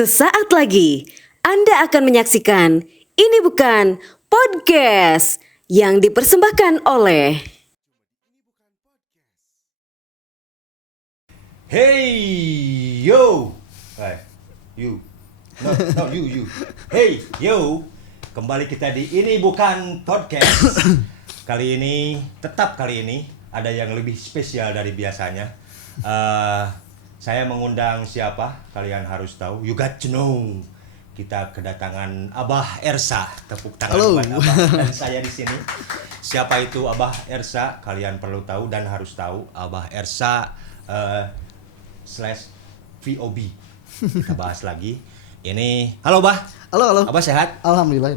Sesaat lagi Anda akan menyaksikan Ini Bukan Podcast yang dipersembahkan oleh Hey yo, you, no you. Hey yo, kembali kita di Ini Bukan Podcast. Kali ini ada yang lebih spesial dari biasanya. Saya mengundang siapa? Kalian harus tahu. You got to know. Kita kedatangan Abah Ersa. Tepuk tangan buat Abah dan saya di sini. Siapa itu Abah Ersa? Kalian perlu tahu dan harus tahu. Abah Ersa / VOB. Kita bahas lagi. Ini, halo Bah. Halo. Abah sehat? Alhamdulillah.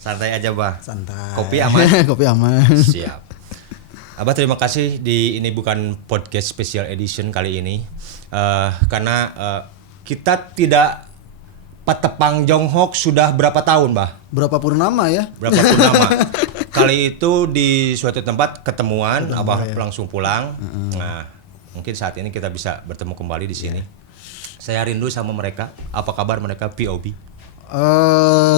Santai aja Bah. Santai. Kopi aman? Kopi aman. Siap. Abah terima kasih di Ini Bukan Podcast Special Edition kali ini. Karena kita tidak patepang Jonghok sudah berapa tahun Bah? Berapa purnama ya? Berapa purnama? Kali itu di suatu tempat ketemuan, Abah ya. langsung pulang. Nah, mungkin saat ini kita bisa bertemu kembali di sini. Saya rindu sama mereka. Apa kabar mereka POB?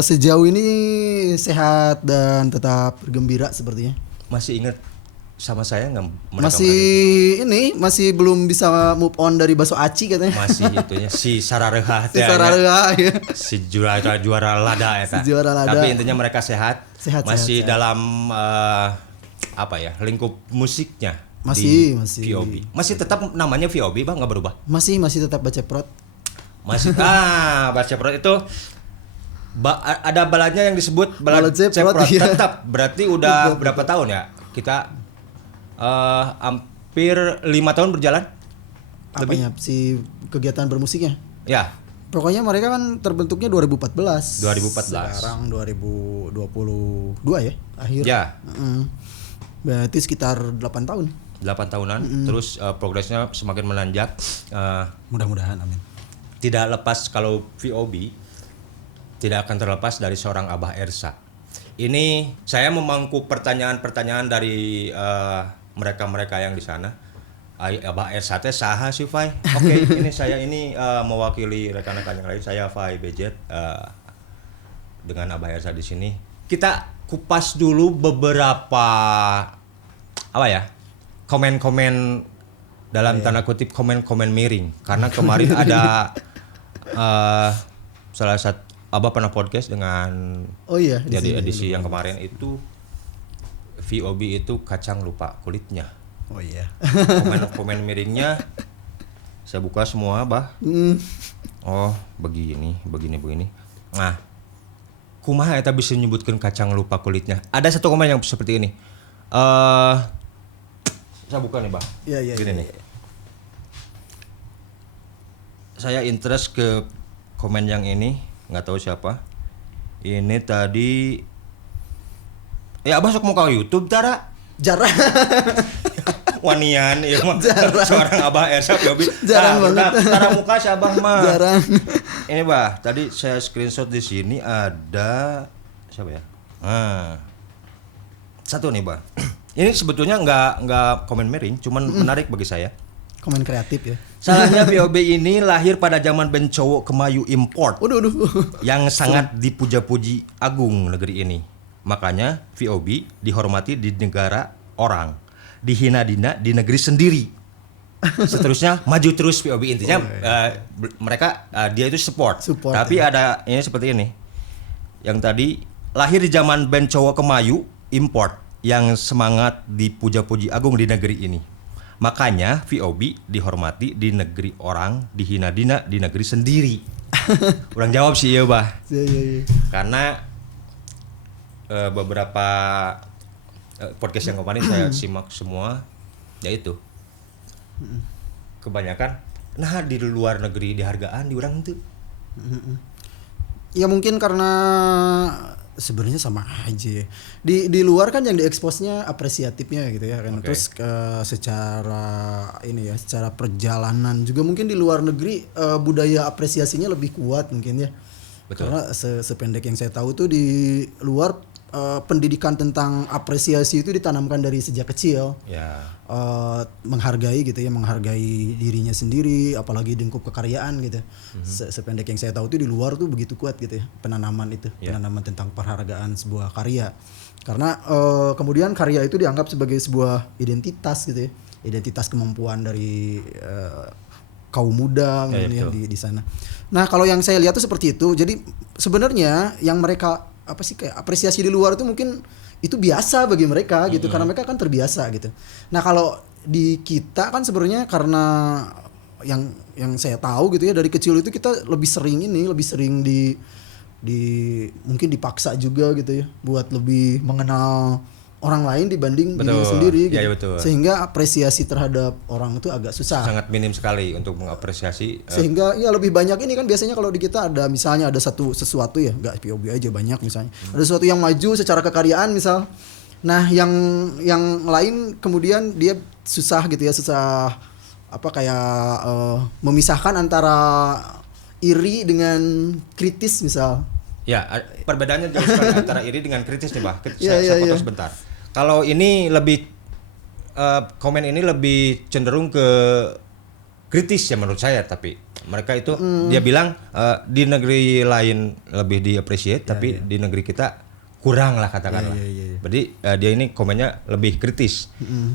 Sejauh ini sehat dan tetap bergembira sepertinya. Masih ingat sama saya nggak? Mereka Masih belum bisa move on dari bakso aci katanya. masih itunya si Sarareha Si Sarareha, ya. si juara lada ya. Si juara lada. Tapi intinya mereka sehat. Masih sehat. dalam lingkup musiknya. Masih. VOB. Masih tetap namanya VOB Bang, nggak berubah. Masih tetap baca prot. Masih baca prot itu ada balanya yang disebut bala Ceprot, ceprot iya. tetap. Berarti udah berapa tahun ya? Kita hampir 5 tahun berjalan. Apanya? Si kegiatan bermusiknya? Ya, Pokoknya mereka kan terbentuknya 2014. 2014. Sekarang 2022 ya, akhir. Ya. Berarti sekitar 8 tahun. 8 tahunan. Terus progresnya semakin menanjak. Mudah-mudahan, amin. Tidak lepas kalau VOB tidak akan terlepas dari seorang Abah Ersa. Ini saya memangku pertanyaan-pertanyaan dari mereka-mereka yang di sana. Abah Ersa teh saha sih Fai? Oke, ini saya mewakili rekan-rekan yang lain. Saya Fai Bejet dengan Abah Ersa di sini. Kita kupas dulu beberapa komen-komen dalam tanda kutip komen-komen miring. Karena kemarin ada salah satu Abah pernah podcast dengan jadi edisi yang kemarin itu VOB itu kacang lupa kulitnya. Oh iya. Komen miringnya saya buka semua Abah. Oh begini. Nah, kumaha eta bisa menyebutkan kacang lupa kulitnya? Ada satu komen yang seperti ini. Saya buka nih Bah. Iya. Gini nih. Saya interest ke komen yang ini, nggak tahu siapa. Ini tadi ya Abah sok mau ke YouTube tara. Jarang. Wanian ya mah. Seorang Abah Ersa Yobi. Jarang banget. Tara muka si Abah mah. Jarang. Ini Bah, tadi saya screenshot di sini ada siapa ya? Satu nih Bah. Ini sebetulnya nggak komen miring, cuman menarik bagi saya. Komen kreatif ya. Salahnya VOB ini lahir pada zaman Bencowo Kemayu Import. Waduh. Yang sangat dipuja-puji agung negeri ini. Makanya VOB dihormati di negara orang, dihina-dina di negeri sendiri. Seterusnya maju terus VOB, intinya mereka dia itu support. Tapi ada ini seperti ini. Yang tadi lahir di zaman Bencowo Kemayu Import yang semangat dipuja-puji agung di negeri ini. Makanya VOB dihormati di negeri orang, dihina-dina di negeri sendiri. Urang jawab sih ya Bah. Iya. Karena beberapa podcast yang kemarin saya simak semua, yaitu kebanyakan nah di luar negeri dihargaan di urang tuh. Ya mungkin karena sebenarnya sama aja. Di luar kan yang dieksposnya apresiatifnya gitu ya kan. Okay. Terus secara perjalanan juga mungkin di luar negeri budaya apresiasinya lebih kuat mungkin ya. Betul. Karena sependek yang saya tahu tuh di luar pendidikan tentang apresiasi itu ditanamkan dari sejak kecil. Ya. Menghargai gitu ya, menghargai dirinya sendiri, apalagi lingkup kekaryaan gitu. Sependek yang saya tahu tuh di luar tuh begitu kuat gitu ya penanaman itu, penanaman tentang penghargaan sebuah karya. Karena kemudian karya itu dianggap sebagai sebuah identitas gitu ya, identitas kemampuan dari kaum muda ya, di sana. Nah kalau yang saya lihat tuh seperti itu. Jadi sebenarnya yang mereka apa sih kayak apresiasi di luar itu mungkin itu biasa bagi mereka gitu, karena mereka kan terbiasa gitu. Nah kalau di kita kan sebenarnya karena yang saya tahu gitu ya, dari kecil itu kita lebih sering di mungkin dipaksa juga gitu ya buat lebih mengenal orang lain dibanding diri sendiri gitu. Ya, betul. Sehingga apresiasi terhadap orang itu agak susah. Sangat minim sekali untuk mengapresiasi. Sehingga ya lebih banyak ini kan biasanya kalau di kita ada misalnya ada sesuatu ya, enggak POB aja banyak misalnya. Ada sesuatu yang maju secara kekaryaan misal. Nah, yang lain kemudian dia susah gitu ya, susah apa kayak memisahkan antara iri dengan kritis misal. Ya, perbedaannya jauh sekali antara iri dengan kritis nih, Bah. Iya, Saya potong sebentar. Kalau ini lebih komen ini lebih cenderung ke kritis ya menurut saya, tapi mereka itu dia bilang di negeri lain lebih di-appreciate, tapi di negeri kita kurang lah katakanlah. Jadi dia ini komennya lebih kritis.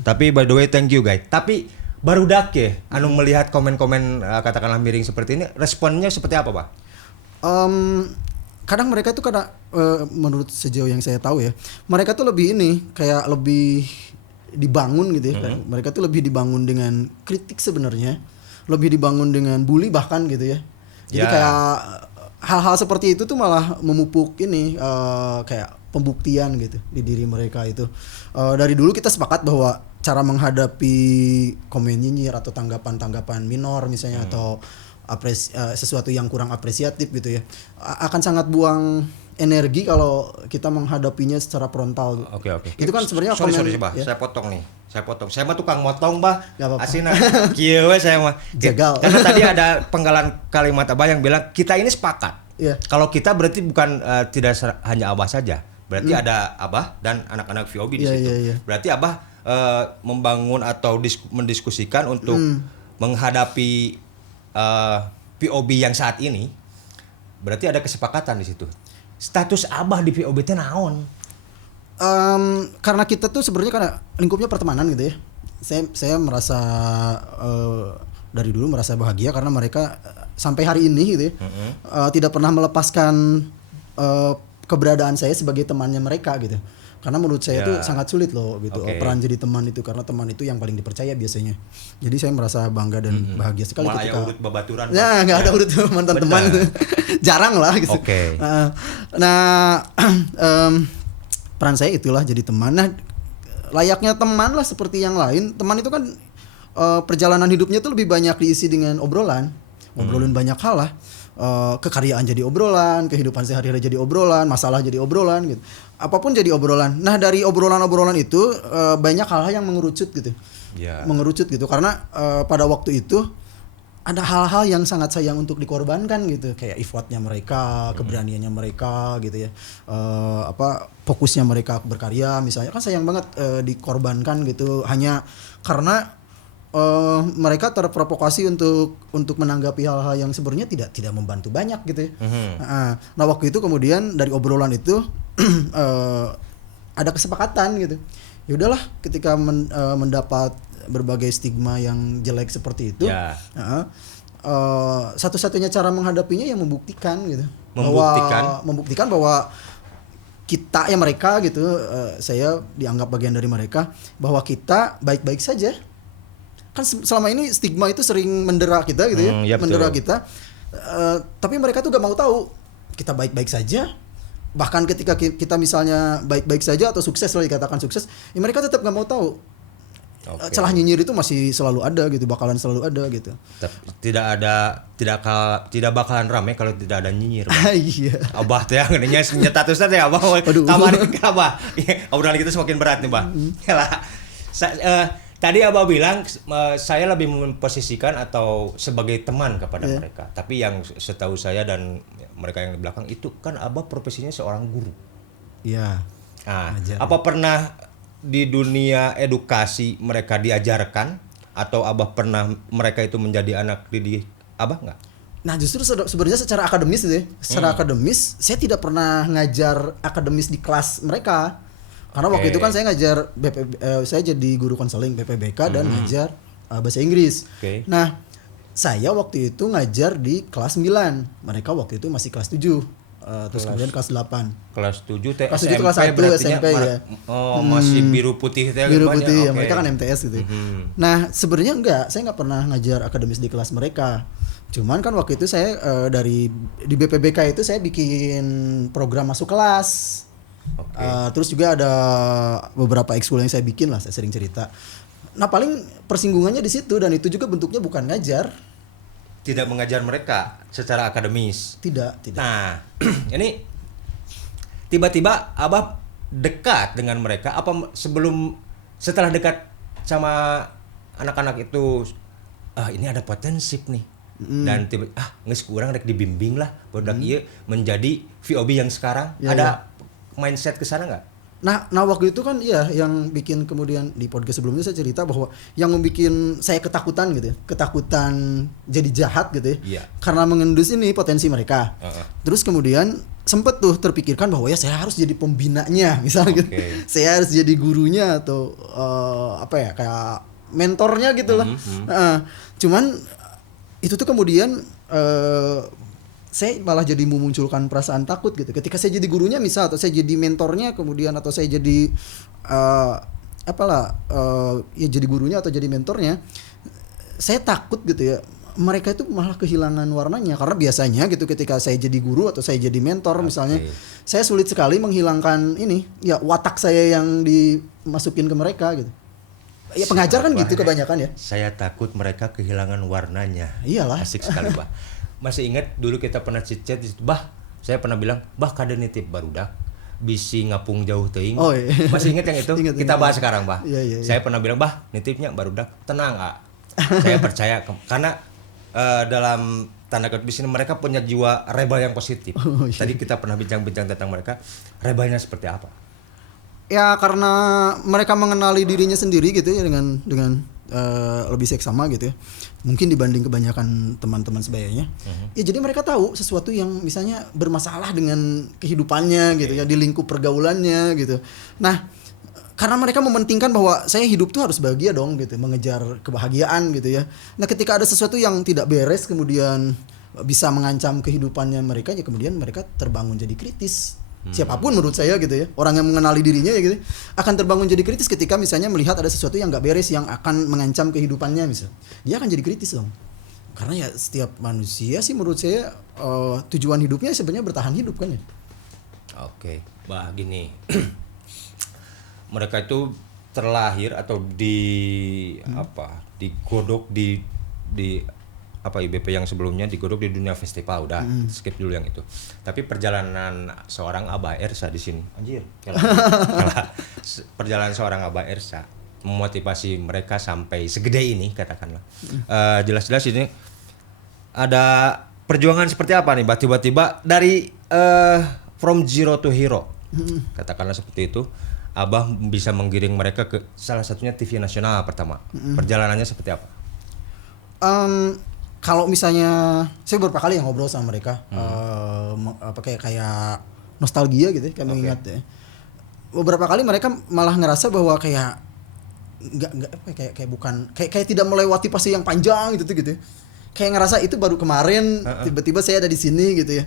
Tapi by the way thank you guys. Tapi barudak ya anu melihat komen-komen katakanlah miring seperti ini, responnya seperti apa, Pak? Kadang mereka tuh menurut sejauh yang saya tahu ya, mereka tuh lebih ini kayak lebih dibangun gitu ya. Mereka tuh lebih dibangun dengan kritik sebenarnya, lebih dibangun dengan bully bahkan gitu ya. Jadi kayak hal-hal seperti itu tuh malah memupuk ini kayak pembuktian gitu di diri mereka itu. Dari dulu kita sepakat bahwa cara menghadapi komen nyinyir atau tanggapan-tanggapan minor misalnya atau sesuatu yang kurang apresiatif gitu ya, akan sangat buang energi kalau kita menghadapinya secara frontal. Oke. Itu kan sebenarnya sorry, Bah. Ya. Saya potong nih. Saya mah tukang motong, Bah. Gak apa-apa. Asina. Kieu we saya mah. Jagal. Karena tadi ada penggalan kalimat Abah yang bilang kita ini sepakat. Iya. Kalau kita berarti bukan tidak hanya Abah saja. Berarti ada Abah dan anak-anak VOB di situ. Iya. Berarti Abah membangun atau mendiskusikan untuk menghadapi POB yang saat ini, berarti ada kesepakatan di situ. Status Abah di POB teh naon? Karena kita tuh sebenarnya karena lingkupnya pertemanan gitu ya. Saya merasa dari dulu merasa bahagia karena mereka sampai hari ini gitu ya, tidak pernah melepaskan keberadaan saya sebagai temannya mereka gitu. Karena menurut saya itu sangat sulit loh gitu peran jadi teman itu, karena teman itu yang paling dipercaya biasanya. Jadi saya merasa bangga dan bahagia sekali ketika urut babaturan. Ya nggak ada urut mantan teman, jarang lah gitu. Oke. Peran saya itulah jadi teman. Nah layaknya teman lah seperti yang lain. Teman itu kan perjalanan hidupnya tuh lebih banyak diisi dengan obrolan banyak hal lah. Kekaryaan jadi obrolan, kehidupan sehari-hari jadi obrolan, masalah jadi obrolan gitu. Apapun jadi obrolan. Nah, dari obrolan-obrolan itu banyak hal-hal yang mengerucut gitu. Mengerucut gitu karena pada waktu itu ada hal-hal yang sangat sayang untuk dikorbankan gitu, kayak effortnya mereka, keberaniannya mereka gitu ya. Fokusnya mereka berkarya misalnya kan sayang banget dikorbankan gitu hanya karena mereka terprovokasi untuk menanggapi hal-hal yang sebenarnya tidak membantu banyak gitu ya. Nah waktu itu kemudian dari obrolan itu ada kesepakatan gitu. Ya udahlah ketika mendapat berbagai stigma yang jelek seperti itu, satu-satunya cara menghadapinya yang membuktikan gitu. Membuktikan bahwa kita ya mereka gitu, saya dianggap bagian dari mereka, bahwa kita baik-baik saja. Kan selama ini stigma itu sering mendera kita gitu ya, mendera kita. Tapi mereka tuh gak mau tahu kita baik-baik saja. Bahkan ketika kita misalnya baik-baik saja atau sukses lah dikatakan sukses, ya mereka tetap gak mau tahu. Celah nyinyir itu masih selalu ada gitu, bakalan selalu ada gitu. Tidak bakalan ramai kalau tidak ada nyinyir. Iya. Abah teh ngeunya statusnya teh Abah. Kamari Abah. Obrolan kita semakin berat nih, Bah. Tadi Abah bilang saya lebih memposisikan atau sebagai teman kepada mereka. Tapi yang setahu saya dan mereka yang di belakang itu kan Abah profesinya seorang guru. Iya. Nah, Ngajar. apa pernah di dunia edukasi mereka diajarkan atau Abah pernah mereka itu menjadi anak didik Abah nggak? Nah justru sebenarnya secara akademis gitu ya, secara akademis saya tidak pernah ngajar akademis di kelas mereka. Karena waktu itu kan saya ngajar saya jadi guru konseling BPBK dan ngajar bahasa Inggris. Oke. Nah, saya waktu itu ngajar di kelas 9. Mereka waktu itu masih kelas 7. Terus kemudian kelas 8. Kelas 7 Kelas 7 kelas 1 berarti SMP ya. Oh, masih biru putih teh Biru banyak. putih ya, Oke. mereka kan MTS gitu. Nah, sebenarnya saya nggak pernah ngajar akademis di kelas mereka. Cuman kan waktu itu saya di BPBK itu saya bikin program masuk kelas. Oke. Terus juga ada beberapa ekskul yang saya bikin lah, saya sering cerita. Nah paling persinggungannya di situ dan itu juga bentuknya bukan ngajar, Tidak mengajar mereka secara akademis. tidak. Nah, ini tiba-tiba Abah dekat dengan mereka apa setelah dekat sama anak-anak itu ini ada potensi nih. Dan tiba geus kurang rek dibimbing lah budak ieu menjadi VOB yang sekarang. Ya, Ada mindset ke sana enggak? Nah waktu itu kan iya yang bikin kemudian di podcast sebelumnya saya cerita bahwa yang membuat saya ketakutan gitu ya, ketakutan jadi jahat gitu ya, Iya. karena mengendus ini potensi mereka. Terus kemudian sempet tuh terpikirkan bahwa ya saya harus jadi pembinanya misalnya gitu, saya harus jadi gurunya atau kayak mentornya gitu lah. Cuman itu tuh kemudian saya malah jadi memunculkan perasaan takut gitu. Ketika saya jadi gurunya misal atau saya jadi mentornya kemudian atau saya jadi ya jadi gurunya atau jadi mentornya, saya takut gitu ya. Mereka itu malah kehilangan warnanya karena biasanya gitu ketika saya jadi guru atau saya jadi mentor misalnya, saya sulit sekali menghilangkan watak saya yang dimasukin ke mereka gitu. Ya pengajar kan gitu kebanyakan ya. Saya takut mereka kehilangan warnanya. Iyalah. Asik sekali, Bah. Masih ingat dulu kita pernah chat di situ, Bah. Saya pernah bilang, "Bah, kada nitip barudak bisi ngapung jauh teuing." Oh, iya. Masih ingat yang itu? Ingat, Kita ingat. bahas sekarang, Bah. Iya. Saya pernah bilang, "Bah, nitipnya barudak tenang, ah." Saya percaya karena dalam tanda kutip di sini mereka punya jiwa rebel yang positif. Oh, iya. Tadi kita pernah bincang-bincang tentang mereka, rebelnya seperti apa? Ya karena mereka mengenali dirinya sendiri gitu ya dengan lebih seksama gitu ya. Mungkin dibanding kebanyakan teman-teman sebayanya. Ya jadi mereka tahu sesuatu yang misalnya bermasalah dengan kehidupannya gitu ya, di lingkup pergaulannya gitu. Nah, karena mereka mementingkan bahwa saya hidup tuh harus bahagia dong gitu, mengejar kebahagiaan gitu ya. Nah, ketika ada sesuatu yang tidak beres kemudian bisa mengancam kehidupannya mereka, ya kemudian mereka terbangun jadi kritis. Siapapun menurut saya gitu ya, orang yang mengenali dirinya ya gitu akan terbangun jadi kritis ketika misalnya melihat ada sesuatu yang nggak beres yang akan mengancam kehidupannya misal, dia akan jadi kritis dong. Karena ya setiap manusia sih menurut saya tujuan hidupnya sebenarnya bertahan hidup kan ya. Oke, Bah, gini. Mereka itu terlahir atau digodok di IBP yang sebelumnya digodok di dunia festival udah skip dulu yang itu. Tapi perjalanan seorang Abah Ersa di sini, anjir, perjalanan seorang Abah Ersa memotivasi mereka sampai segede ini katakanlah. Jelas-jelas ini ada perjuangan seperti apa nih? Tiba-tiba dari from zero to hero, katakanlah seperti itu. Abah bisa menggiring mereka ke salah satunya TV nasional pertama. Perjalanannya seperti apa? Kalau misalnya saya beberapa kali yang ngobrol sama mereka, kayak nostalgia gitu, kayak mengingat ya. Beberapa kali mereka malah ngerasa bahwa kayak kayak tidak melewati fase yang panjang gitu. Kayak ngerasa itu baru kemarin, tiba-tiba saya ada di sini gitu ya.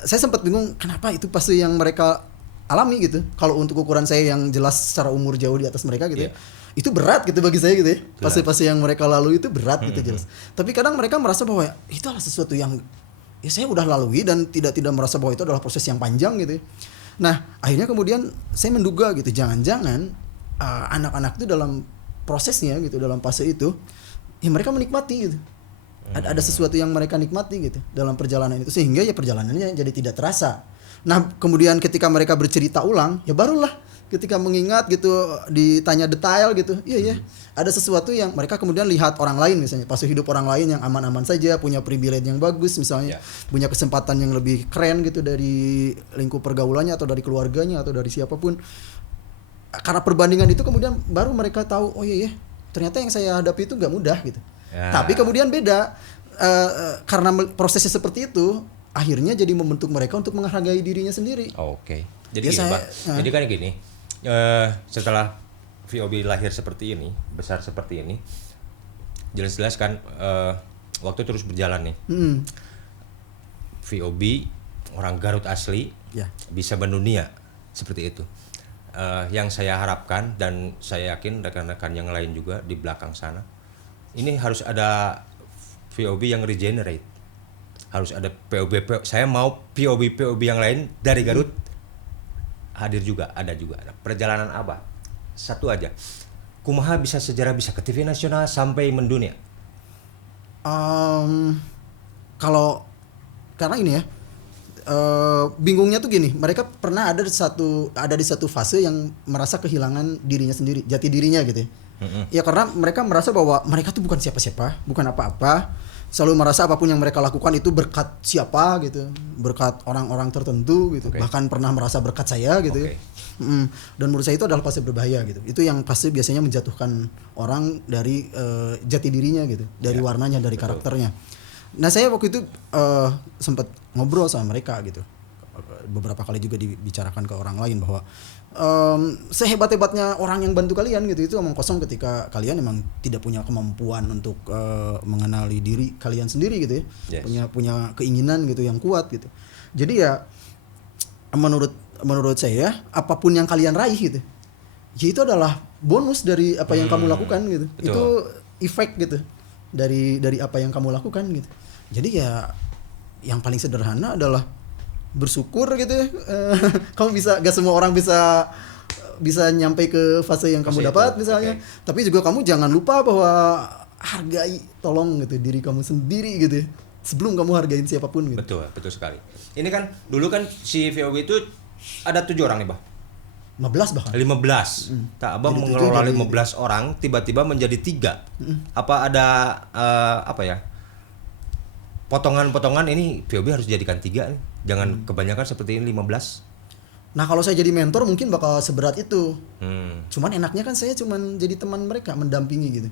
Saya sempat bingung kenapa itu fase yang mereka alami gitu. Kalau untuk ukuran saya yang jelas secara umur jauh di atas mereka gitu ya. Itu berat gitu bagi saya gitu ya. Fase-fase yang mereka lalui itu berat gitu jelas. Tapi kadang mereka merasa bahwa itu adalah sesuatu yang ya saya udah lalui dan tidak merasa bahwa itu adalah proses yang panjang gitu ya. Nah, akhirnya kemudian saya menduga gitu, jangan-jangan anak-anak itu dalam prosesnya gitu, dalam fase itu ya mereka menikmati gitu. Ada sesuatu yang mereka nikmati gitu dalam perjalanan itu sehingga ya perjalanannya jadi tidak terasa. Nah, kemudian ketika mereka bercerita ulang, ya barulah ketika mengingat gitu, ditanya detail gitu. Iya ya. Ada sesuatu yang mereka kemudian lihat orang lain misalnya, fase hidup orang lain yang aman-aman saja, punya privilege yang bagus misalnya, punya kesempatan yang lebih keren gitu dari lingkup pergaulannya atau dari keluarganya atau dari siapapun. Karena perbandingan itu kemudian baru mereka tahu, oh iya ya, ternyata yang saya hadapi itu nggak mudah gitu. Ya. Tapi kemudian beda, karena prosesnya seperti itu, akhirnya jadi membentuk mereka untuk menghargai dirinya sendiri. Oke. Jadi Ya, gini, saya- Pak. Jadi kan gini, setelah VOB lahir seperti ini, besar seperti ini, jelas-jelas kan waktu terus berjalan nih. VOB orang Garut asli Ya. bisa mendunia seperti itu. Yang saya harapkan dan saya yakin rekan-rekan yang lain juga di belakang sana, ini harus ada VOB yang regenerate, harus ada POB. Saya mau POB yang lain dari Garut hadir juga, ada juga. Nah, perjalanan apa? Satu aja, kumaha bisa sejarah bisa ke TV nasional sampai mendunia. Kalau karena ini ya, bingungnya tuh gini, mereka pernah ada di satu fase yang merasa kehilangan dirinya sendiri, jati dirinya gitu ya. Ya karena mereka merasa bahwa mereka tuh bukan siapa-siapa, bukan apa-apa, selalu merasa apapun yang mereka lakukan itu berkat siapa gitu, berkat orang-orang tertentu gitu, bahkan pernah merasa berkat saya gitu ya. Dan menurut saya itu adalah fase berbahaya gitu. Itu yang fase biasanya menjatuhkan orang dari jati dirinya gitu, dari warnanya, dari karakternya. Nah saya waktu itu sempat ngobrol sama mereka gitu, beberapa kali juga dibicarakan ke orang lain bahwa sehebat-hebatnya orang yang bantu kalian gitu, itu omong kosong ketika kalian memang tidak punya kemampuan untuk mengenali diri kalian sendiri gitu ya. Punya keinginan gitu yang kuat gitu. Jadi ya menurut saya apapun yang kalian raih gitu, ya itu adalah bonus dari apa yang kamu lakukan gitu. Betul. Itu efek gitu dari apa yang kamu lakukan gitu. Jadi ya yang paling sederhana adalah bersyukur gitu ya. Kamu bisa, gak semua orang bisa nyampe ke fase yang kamu dapat misalnya. Tapi juga kamu jangan lupa bahwa hargai, tolong gitu diri kamu sendiri gitu ya, sebelum kamu hargain siapapun gitu. Betul sekali. Ini kan dulu kan si VOB itu ada 7 orang nih, Bah. 15 bahkan. 15. Tak Abang Jadi mengelola 7 jadi- 15 orang tiba-tiba menjadi 3. Apa ada apa ya? Potongan-potongan ini VOB harus jadikan 3 nih. Jangan kebanyakan seperti ini 15. Nah kalau saya jadi mentor mungkin bakal seberat itu. Hmm. Cuman enaknya kan saya cuman jadi teman mereka, mendampingi gitu,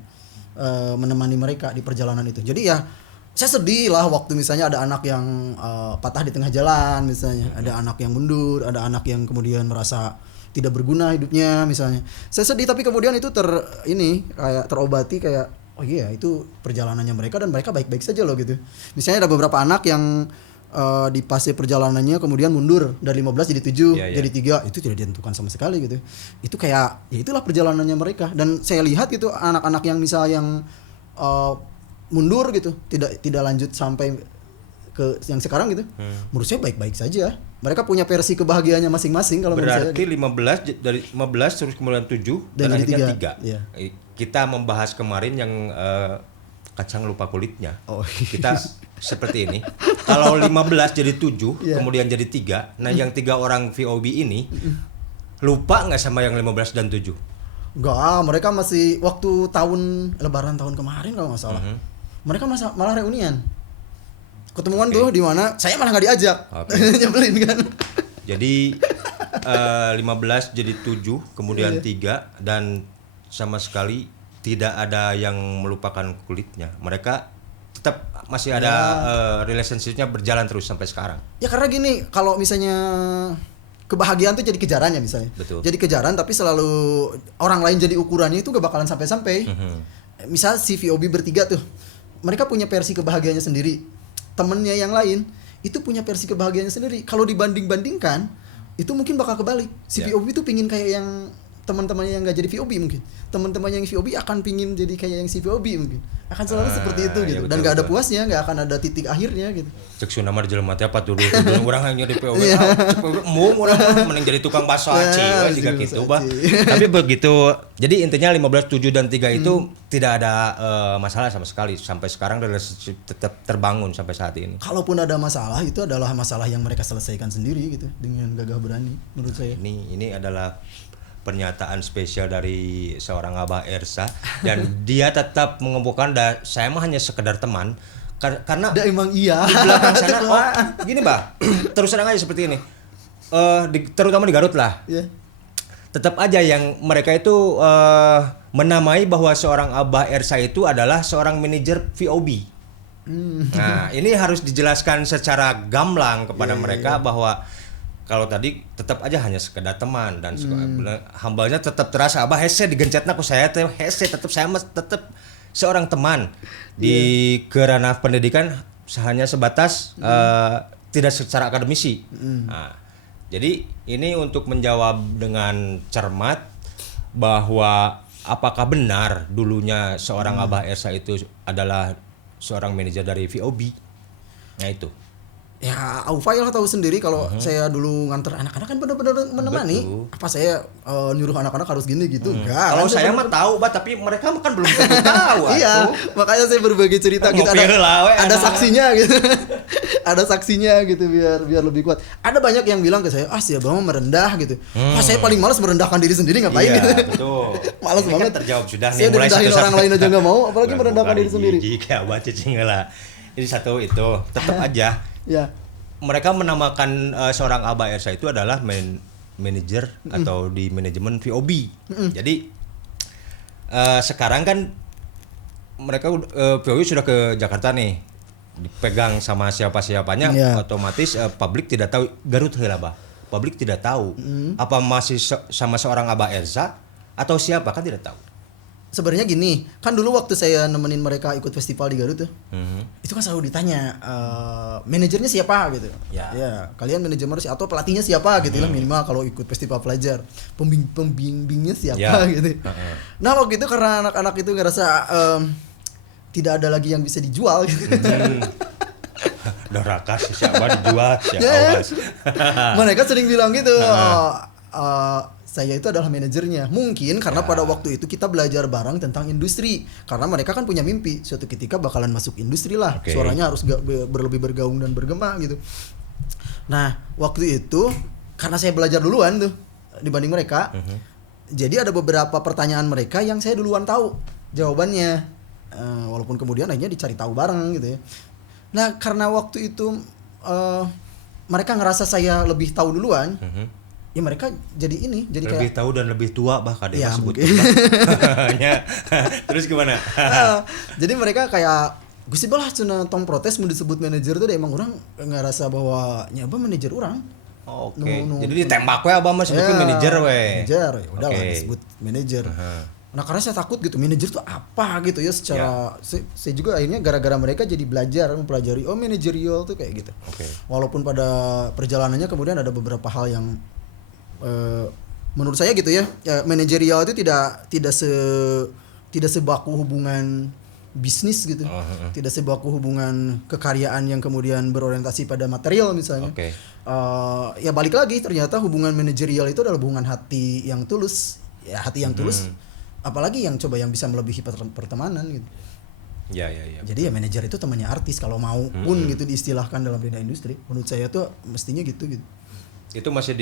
menemani mereka di perjalanan itu. Jadi ya saya sedih lah waktu misalnya ada anak yang patah di tengah jalan misalnya, ada anak yang mundur, ada anak yang kemudian merasa tidak berguna hidupnya misalnya. Saya sedih, tapi kemudian itu kayak terobati, kayak oh iya itu perjalanannya mereka dan mereka baik-baik saja loh gitu. Misalnya ada beberapa anak yang di fase perjalanannya kemudian mundur dari 15 jadi 7, jadi 3, itu tidak ditentukan sama sekali gitu. Itu kayak ya itulah perjalanannya mereka, dan saya lihat gitu anak-anak yang misal yang mundur gitu, tidak lanjut sampai ke yang sekarang gitu. Menurut saya baik-baik saja. Mereka punya versi kebahagiaannya masing-masing kalau menurut saya. Berarti 15 dari 15 terus kemudian 7 dan Dan jadi akhirnya 3. 3. Iya. Kita membahas kemarin yang kacang lupa kulitnya. Oh. Kita seperti ini. Kalau 15 jadi 7, Iya. kemudian jadi 3. Nah, yang 3 orang VOB ini lupa nggak sama yang 15 dan 7? Enggak, mereka masih waktu lebaran tahun kemarin kalau nggak salah. Mereka malah reunian. Ketemuan tuh di mana saya malah nggak diajak. Nyebelin kan. Jadi 15 jadi 7, kemudian 3, dan sama sekali tidak ada yang melupakan kulitnya. Mereka tetap masih ada relationship-nya berjalan terus sampai sekarang. Ya karena gini, kalau misalnya kebahagiaan tuh jadi kejarannya misalnya. Betul. Jadi kejaran tapi selalu orang lain jadi ukurannya, itu gak bakalan sampai-sampai. Misal si VOB bertiga tuh, mereka punya versi kebahagiaannya sendiri. Temennya yang lain itu punya versi kebahagiaannya sendiri. Kalau dibanding-bandingkan, itu mungkin bakal kebalik. Si VOB itu pingin kayak yang teman-temannya yang nggak jadi VOB mungkin. Teman-temannya yang VOB akan pingin jadi kayak yang si VOB mungkin. Akan selalu seperti itu gitu. Ya, Dan nggak ada puasnya, nggak akan ada titik akhirnya gitu. Cek Sunda mah jelema teh apa tuh orang hanya di POW. Mau orang mending jadi tukang bakso aci we juga gitu, Bah. Tapi begitu. Jadi intinya 15, 7 dan 3 itu tidak ada masalah sama sekali. Sampai sekarang relationship tetap terbangun sampai saat ini. Kalaupun ada masalah, itu adalah masalah yang mereka selesaikan sendiri gitu, dengan gagah berani menurut saya. Ini adalah pernyataan spesial dari seorang Abah Ersa dan dia tetap mengemukakan saya mah hanya sekedar teman karena Dah emang iya. di belakang sana gini Bah, terus terang aja seperti ini. Terutama di Garut lah. Iya. Tetap aja yang mereka itu menamai bahwa seorang Abah Ersa itu adalah seorang manajer VOB. Nah, ini harus dijelaskan secara gamblang kepada mereka bahwa kalau tadi tetap aja hanya sekedar teman dan hambanya tetap terasa Abah hese digencetna ku saya teh hese tetap saya tetap seorang teman di kerana pendidikan hanya sebatas tidak secara akademisi. Nah, jadi ini untuk menjawab dengan cermat bahwa apakah benar dulunya seorang Abah Ersa itu adalah seorang manajer dari VOB. Nah itu. Ya, Aufail tahu sendiri kalau saya dulu nganter anak-anak kan benar-benar menemani. Betul. Apa saya nyuruh anak-anak harus gini gitu? Enggak. Kalau kan saya mah tahu, Bah, tapi mereka kan belum tentu tahu. Iya, atuh. makanya saya berbagi cerita gitu Ngopi heula we, ada anak. saksinya gitu. Ada saksinya gitu biar lebih kuat. Ada banyak yang bilang ke saya, si Abang mah merendah gitu. Saya paling malas merendahkan diri sendiri ngapain Iya, gitu. betul. Malas Ini kan banget. terjawab sudah nih. Saya Mulai direndahin satu-satu. orang lain aja nggak mau, apalagi merendahkan diri sendiri. Jika Abah cicing heula. Jadi satu itu tetap aja Ya. mereka menamakan seorang Abah Ersa itu adalah manajer atau di manajemen VOB. Jadi sekarang kan mereka VOB sudah ke Jakarta nih, dipegang sama siapa-siapanya, Iya. otomatis publik tidak tahu Garut heula Bah. Publik tidak tahu apa masih sama seorang Abah Ersa atau siapa kan tidak tahu. Sebenarnya gini, kan dulu waktu saya nemenin mereka ikut festival di Garut tuh, itu kan selalu ditanya manajernya siapa gitu. Ya, kalian manajernya siapa atau pelatihnya siapa gitu lah minimal kalau ikut festival pelajar. Pembimbingnya siapa Ya. gitu. Nah waktu itu karena anak-anak itu ngerasa tidak ada lagi yang bisa dijual gitu. Doraka siapa dijual Ya. awas. Mereka sering bilang gitu. Saya itu adalah manajernya. Mungkin karena pada waktu itu kita belajar bareng tentang industri. Karena mereka kan punya mimpi suatu ketika bakalan masuk industri lah. Oke. Suaranya harus lebih bergaung dan bergema gitu. Nah, waktu itu karena saya belajar duluan tuh dibanding mereka. Jadi ada beberapa pertanyaan mereka yang saya duluan tahu jawabannya. Walaupun kemudian akhirnya dicari tahu bareng gitu ya. Nah, karena waktu itu mereka ngerasa saya lebih tahu duluan. Ya mereka jadi ini, jadi Lebih kayak tahu dan lebih tua bahkan Ya, dia sebut. mungkin. Ya. Terus gimana? jadi mereka kayak Gusti balah cenah tong protes mau disebut manajer tuh emang orang ngerasa bahwa nyaba manajer orang. Oke. Nu- Jadi ditembak we Abah mah sebutnya manajer we. Manajer, ya udahlah Oke. disebut manajer. Nah karena saya takut gitu manajer tuh apa gitu ya secara saya juga akhirnya gara-gara mereka jadi belajar mempelajari manajerial tuh kayak gitu. Oke. Walaupun pada perjalanannya kemudian ada beberapa hal yang menurut saya gitu ya, manajerial itu tidak sebaku hubungan bisnis gitu. Tidak sebaku hubungan kekaryaan yang kemudian berorientasi pada material misalnya. Oke. Ya balik lagi ternyata hubungan manajerial itu adalah hubungan hati yang tulus. Ya hati yang tulus apalagi yang bisa melebihi pertemanan gitu. Ya. Jadi ya manajer itu temannya artis kalau mau pun gitu diistilahkan dalam dunia industri. Menurut saya tuh mestinya gitu. Itu masih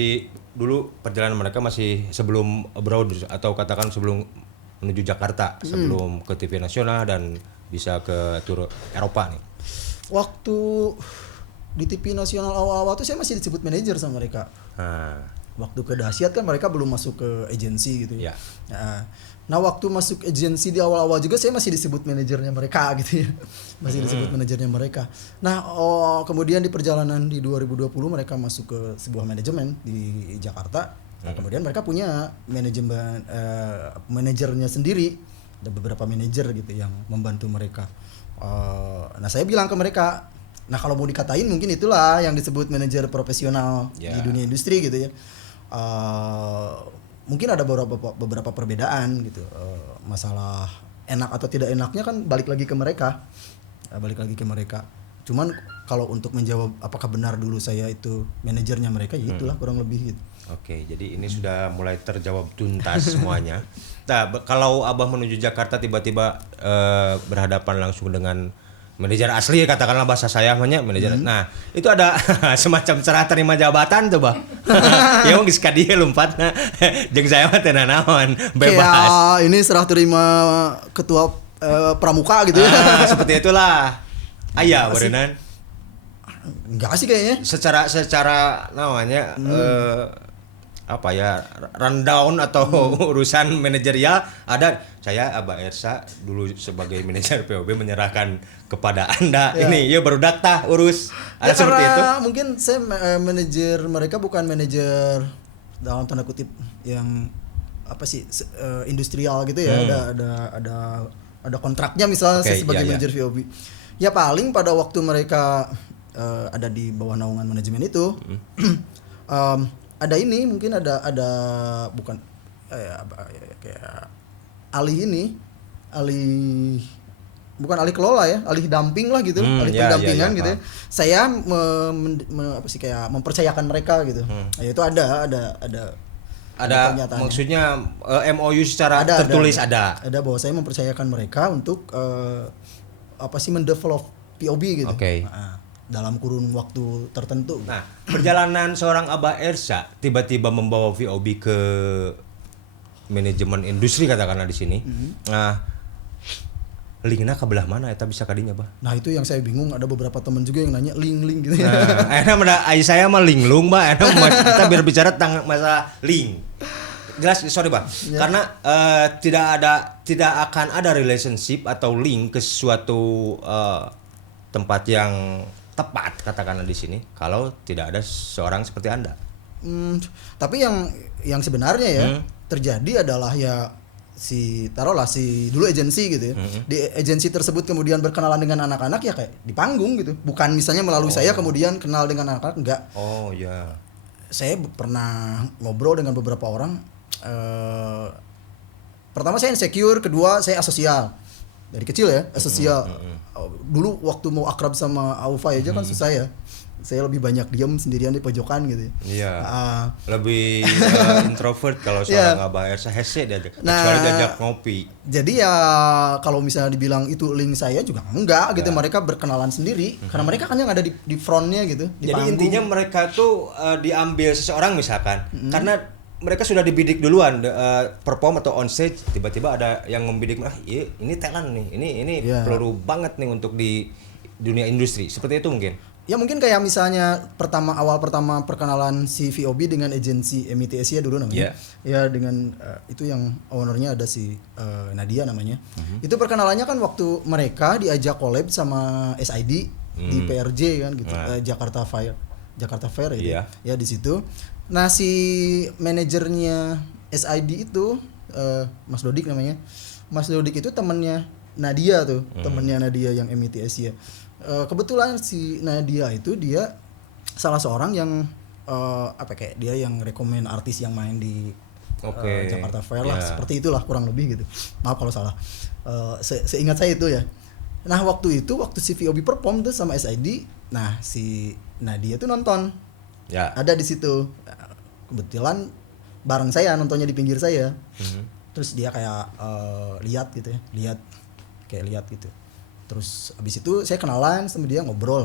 dulu perjalanan mereka masih sebelum abroad atau katakan sebelum menuju Jakarta, sebelum ke TV nasional dan bisa ke tur Eropa nih. Waktu di TV nasional awal-awal tuh saya masih disebut manajer sama mereka. Waktu ke Dahsyat kan mereka belum masuk ke agensi gitu ya. Ya. Nah waktu masuk agensi di awal-awal juga saya masih disebut manajernya mereka gitu ya. Masih disebut manajernya mereka. Nah kemudian di perjalanan di 2020 mereka masuk ke sebuah manajemen di Jakarta. Nah, kemudian mereka punya manajemen manajernya sendiri. Ada beberapa manajer gitu yang membantu mereka. Nah saya bilang ke mereka, nah kalau mau dikatain mungkin itulah yang disebut manajer profesional di dunia industri gitu ya. Mungkin ada beberapa perbedaan gitu. Masalah enak atau tidak enaknya kan balik lagi ke mereka. Cuman kalau untuk menjawab apakah benar dulu saya itu manajernya mereka, ya itulah kurang lebih gitu. Oke, jadi ini sudah mulai terjawab tuntas semuanya. Nah, kalau Abah menuju Jakarta tiba-tiba berhadapan langsung dengan manajer asli katakanlah bahasa saya namanya manajer. Nah, itu ada semacam serah terima jabatan tuh, Bah. Ya mungkin sekali dia lompatna. Jeung saya mah teu naon, bebas. Kayak ini serah terima ketua pramuka gitu ya. Seperti itulah. Aya berenang. Enggak sih kayaknya. Secara namanya apa ya, rundown atau urusan manajerial ada. Saya Abah Ersa dulu sebagai manajer POB menyerahkan kepada Anda ini ya baru data urus ada seperti itu. Mungkin saya manajer mereka bukan manajer dalam tanda kutip yang apa sih industrial gitu ya. Ada kontraknya misalnya saya sebagai manajer VOB. Ya paling pada waktu mereka ada di bawah naungan manajemen itu ada ini mungkin ada bukan kayak alih bukan alih kelola ya, alih damping lah gitu, alih pendampingan gitu ya. Saya kayak mempercayakan mereka gitu. Ya itu ada maksudnya MOU secara tertulis ada bahwa saya mempercayakan mereka untuk mendevelop POB gitu. Oke. Dalam kurun waktu tertentu. Nah, perjalanan seorang Abah Ersa tiba-tiba membawa VOB ke manajemen industri katakanlah di sini. Nah, linknya ke belah mana eta bisa kadinya, Bah? Nah, itu yang saya bingung, ada beberapa teman juga yang nanya link gitu ya. Nah, ayeuna saya mah linglung, Bah. Kita biar bicara tentang masalah link. Jelas, sorry, Bah. Ya. Karena tidak akan ada relationship atau link ke suatu tempat yang tepat katakanlah di sini kalau tidak ada seorang seperti Anda. Tapi yang sebenarnya ya terjadi adalah ya si dulu agensi gitu ya. Di agensi tersebut kemudian berkenalan dengan anak-anak ya kayak di panggung gitu. Bukan misalnya melalui saya kemudian kenal dengan anak-anak, enggak. Oh ya. Saya pernah ngobrol dengan beberapa orang. Pertama saya insecure, kedua saya asosial. Dari kecil ya, asosial. Dulu waktu mau akrab sama Aufa aja kan susah ya. Saya lebih banyak diam sendirian di pojokan gitu. Iya. Lebih introvert kalau seorang Abah Ersa hese diajak. Kecuali diajak ngopi. Jadi ya kalau misalnya dibilang itu link saya juga enggak gitu. Mereka berkenalan sendiri karena mereka kan yang ada di frontnya gitu. Di jadi panggung. Intinya mereka tuh diambil seseorang misalkan karena mereka sudah dibidik duluan perform atau on stage, tiba-tiba ada yang membidik, ini talent nih, ini peluru banget nih untuk di dunia industri. Seperti itu mungkin. Ya mungkin kayak misalnya awal pertama perkenalan si VOB dengan agensi MIT Asia dulu namanya. Ya dengan itu yang ownernya ada si Nadia namanya. Itu perkenalannya kan waktu mereka diajak collab sama SID di PRJ kan gitu. Jakarta Fair ya. Ya di situ. Nah si manajernya SID itu Mas Dodik namanya. Mas Dodik itu temannya Nadia tuh, temannya Nadia yang MIT Asia. Kebetulan si Nadia itu dia salah seorang yang kayak dia yang rekomen artis yang main di Jakarta Fair lah, seperti itulah kurang lebih gitu. Maaf kalau salah. Seingat saya itu ya. Nah waktu si VOB perform tuh sama SID, nah si Nadia tuh nonton. Ya. Ada di situ. Kebetulan bareng saya nontonnya di pinggir saya. Terus dia kayak lihat gitu ya. Lihat gitu. Terus abis itu saya kenalan sama dia, ngobrol.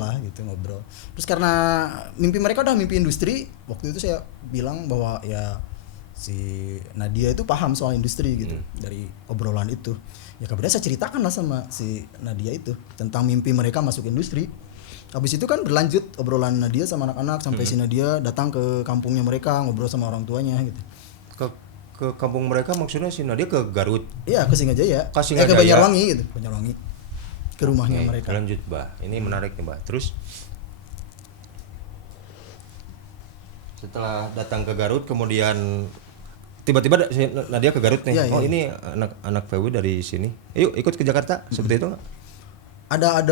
Terus karena mimpi mereka udah mimpi industri, waktu itu saya bilang bahwa ya si Nadia itu paham soal industri gitu dari obrolan itu. Ya kemudian saya ceritakan lah sama si Nadia itu tentang mimpi mereka masuk industri. Habis itu kan berlanjut obrolan Nadia sama anak-anak sampai si Nadia datang ke kampungnya mereka, ngobrol sama orang tuanya gitu. Ke kampung mereka maksudnya si Nadia ke Garut? Iya, ke Singjaya. Ke Banjarwangi gitu, Banjarwangi. Ke rumahnya mereka. Lanjut, Bah. Ini menarik nih, Bah. Terus setelah datang ke Garut kemudian tiba-tiba Nadia ke Garut nih. Ini anak VW dari sini. Yuk ikut ke Jakarta. Seperti itu enggak? Ada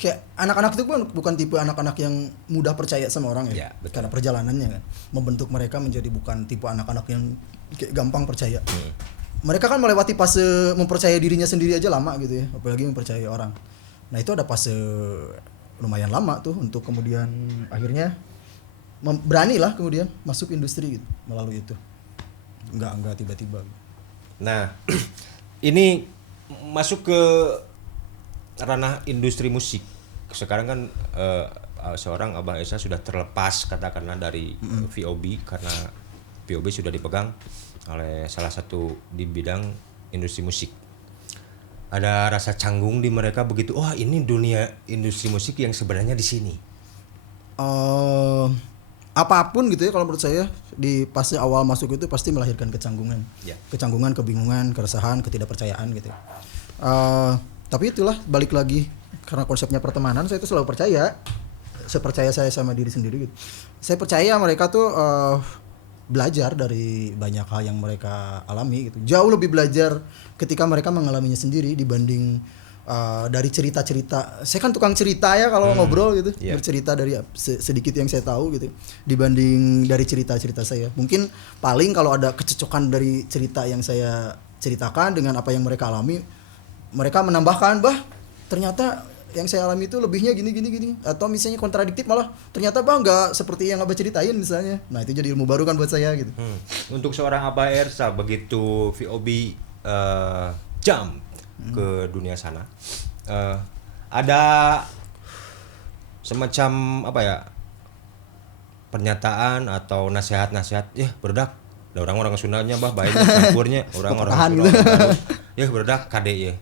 kayak anak-anak itu bukan tipe anak-anak yang mudah percaya sama orang ya. Karena perjalanannya kan membentuk mereka menjadi bukan tipe anak-anak yang kayak gampang percaya. Mereka kan melewati fase mempercayai dirinya sendiri aja lama gitu ya, apalagi mempercayai orang. Nah itu ada fase lumayan lama tuh untuk kemudian akhirnya beranilah kemudian masuk industri gitu melalui itu. Enggak tiba-tiba. Nah, ini masuk ke ranah industri musik. Sekarang kan seorang Abah Esa sudah terlepas katakanlah dari VOB karena VOB sudah dipegang oleh salah satu di bidang industri musik. Ada rasa canggung di mereka begitu. Wah, ini dunia industri musik yang sebenarnya di sini. Apapun gitu ya, kalau menurut saya di fase awal masuk itu pasti melahirkan kecanggungan, kecanggungan, kebingungan, keresahan, ketidakpercayaan gitu. Tapi itulah balik lagi karena konsepnya pertemanan, saya itu selalu percaya, sepercaya saya sama diri sendiri gitu. Saya percaya mereka tuh belajar dari banyak hal yang mereka alami gitu. Jauh lebih belajar ketika mereka mengalaminya sendiri dibanding dari cerita-cerita. Saya kan tukang cerita ya kalau ngobrol gitu, bercerita dari sedikit yang saya tahu gitu dibanding dari cerita-cerita saya. Mungkin paling kalau ada kecocokan dari cerita yang saya ceritakan dengan apa yang mereka alami, mereka menambahkan, bah ternyata yang saya alami itu lebihnya gini, atau misalnya kontradiktif malah ternyata bah nggak seperti yang Abah ceritain misalnya. Nah itu jadi ilmu baru kan buat saya gitu. Untuk seorang Abah Ersa begitu VOB jump ke dunia sana, ada semacam apa ya, pernyataan atau nasihat-nasihat, ya berudak, ada orang-orang Sundanya bah baiknya campurnya orang-orang Sunda ya berudak kade ya,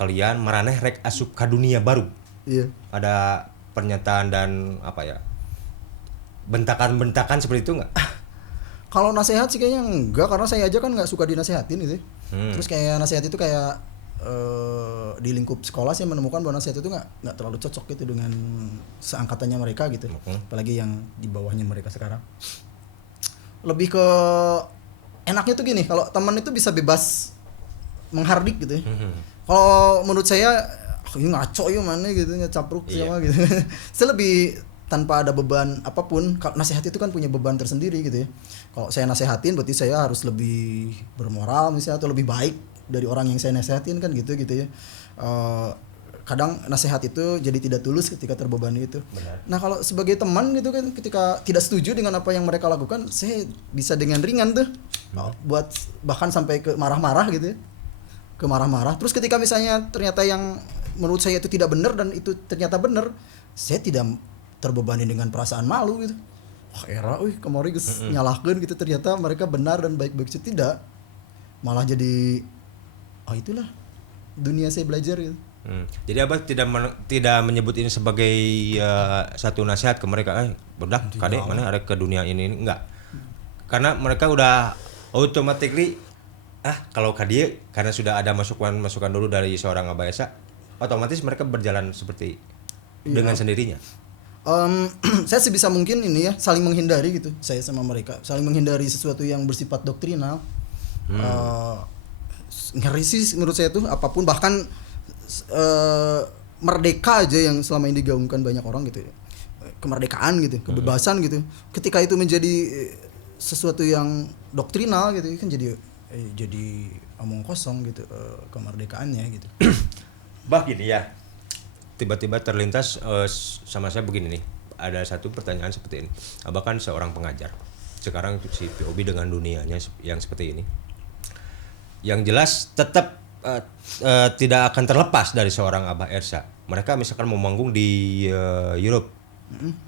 kalian meraneh rek asup ke dunia baru. Iya. Ada pernyataan dan apa ya, bentakan-bentakan seperti itu nggak? Kalau nasihat sih kayaknya enggak, karena saya aja kan nggak suka dinasehatin gitu. Terus kayak nasihat itu kayak di lingkup sekolah saya menemukan bahwa nasihat itu nggak terlalu cocok gitu dengan seangkatannya mereka gitu. Apalagi yang di bawahnya mereka sekarang. Lebih ke enaknya tuh gini, kalau teman itu bisa bebas menghardik gitu ya. Kalau menurut saya ngaco ya mana gitu, ngecapruk sama gitu. Saya lebih tanpa ada beban apapun. Nasihat itu kan punya beban tersendiri gitu ya. Kalau saya nasehatin berarti saya harus lebih bermoral misalnya, atau lebih baik dari orang yang saya nasehatin kan gitu ya. Kadang nasihat itu jadi tidak tulus ketika terbebani itu. Benar. Nah kalau sebagai teman gitu kan, ketika tidak setuju dengan apa yang mereka lakukan, saya bisa dengan ringan tuh buat bahkan sampai ke marah-marah gitu ya. Ke marah-marah. Terus ketika misalnya ternyata yang menurut saya itu tidak benar dan itu ternyata benar, saya tidak terbebani dengan perasaan malu gitu. Era kemarin geus nyalahkeun gitu, ternyata mereka benar dan baik-baik saja, tidak. Malah jadi itulah dunia saya belajar gitu. Jadi Abah tidak menyebut ini sebagai satu nasihat ke mereka, budak kadek mana ada ke dunia ini enggak. Karena mereka udah automatically kalau dia karena sudah ada masukan dulu dari seorang Abah Esa, otomatis mereka berjalan seperti dengan sendirinya. Saya sebisa mungkin ini ya saling menghindari gitu, saya sama mereka saling menghindari sesuatu yang bersifat doktrinal. Ngeri sih menurut saya tuh, apapun bahkan merdeka aja yang selama ini digaungkan banyak orang gitu ya, kemerdekaan gitu, kebebasan gitu, ketika itu menjadi sesuatu yang doktrinal gitu kan jadi omong kosong gitu, kemerdekaannya gitu. Bah gini ya, tiba-tiba terlintas sama saya begini nih, ada satu pertanyaan seperti ini. Abah kan seorang pengajar, sekarang si VOB dengan dunianya yang seperti ini, yang jelas tetap tidak akan terlepas dari seorang Abah Ersa. Mereka misalkan mau manggung di Europe,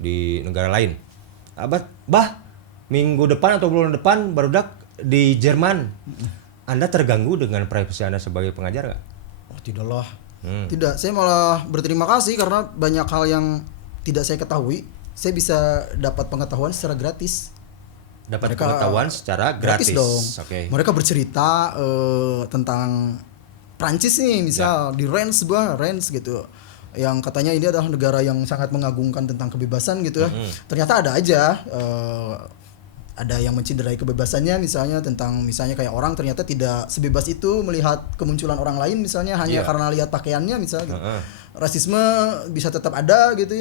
di negara lain, Bah minggu depan atau bulan depan barudak di Jerman. Anda terganggu dengan privasi Anda sebagai pengajar nggak? Tidaklah. Tidak, saya malah berterima kasih karena banyak hal yang tidak saya ketahui, saya bisa dapat pengetahuan secara gratis. Dapat pengetahuan secara gratis dong. Okay. Mereka bercerita tentang Prancis nih, misal di Rennes gitu, yang katanya ini adalah negara yang sangat mengagungkan tentang kebebasan gitu ya. Ternyata ada aja ada yang menciderai kebebasannya, misalnya kayak orang ternyata tidak sebebas itu melihat kemunculan orang lain misalnya hanya karena lihat pakaiannya misalnya gitu. Rasisme bisa tetap ada gitu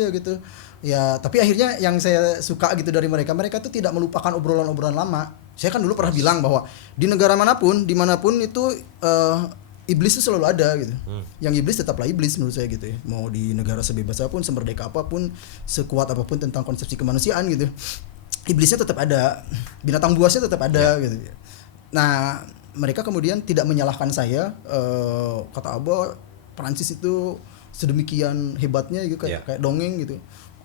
ya, tapi akhirnya yang saya suka gitu dari mereka tuh tidak melupakan obrolan-obrolan lama. Saya kan dulu pernah bilang bahwa di negara manapun, dimanapun itu iblis itu selalu ada gitu. Yang iblis tetaplah iblis menurut saya gitu ya. Mau di negara sebebas apapun, semerdeka apapun, sekuat apapun tentang konsepsi kemanusiaan gitu, iblisnya tetap ada, binatang buasnya tetap ada gitu. Nah mereka kemudian tidak menyalahkan saya, kata Abah Prancis itu sedemikian hebatnya gitu Iya. kayak dongeng gitu.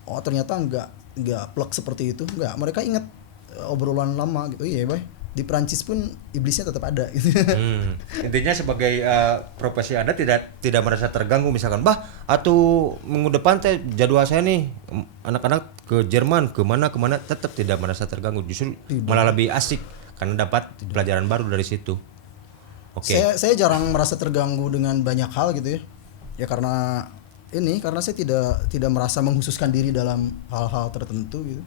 Oh ternyata nggak plek seperti itu. Nggak, mereka ingat obrolan lama gitu. Iya, Bay. Di Prancis pun iblisnya tetap ada gitu. Intinya sebagai profesi Anda tidak merasa terganggu misalkan, bah atau minggu depan teh jadwal saya nih anak-anak ke Jerman kemana tetap tidak merasa terganggu, justru malah lebih asik karena dapat pelajaran baru dari situ. Oke. Saya jarang merasa terganggu dengan banyak hal gitu ya. Ya karena saya tidak merasa menghususkan diri dalam hal-hal tertentu gitu.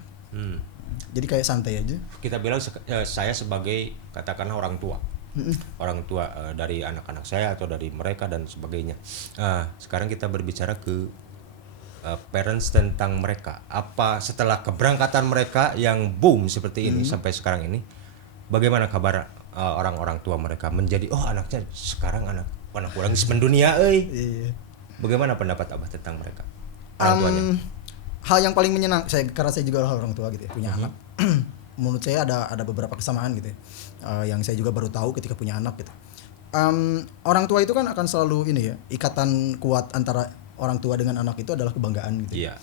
Jadi kayak santai aja. Kita bilang saya sebagai katakanlah orang tua. Orang tua dari anak-anak saya atau dari mereka dan sebagainya. Sekarang kita berbicara ke parents tentang mereka. Apa setelah keberangkatan mereka yang boom seperti ini sampai sekarang ini, bagaimana kabar orang-orang tua mereka menjadi anaknya sekarang anak orang mendunia Iya. Bagaimana pendapat Abah tentang mereka? Orang tuanya. Hal yang paling karena saya juga orang tua gitu ya, punya anak. Menurut saya ada beberapa kesamaan gitu ya, yang saya juga baru tahu ketika punya anak gitu. Orang tua itu kan akan selalu ini ya, ikatan kuat antara orang tua dengan anak itu adalah kebanggaan gitu. Iya.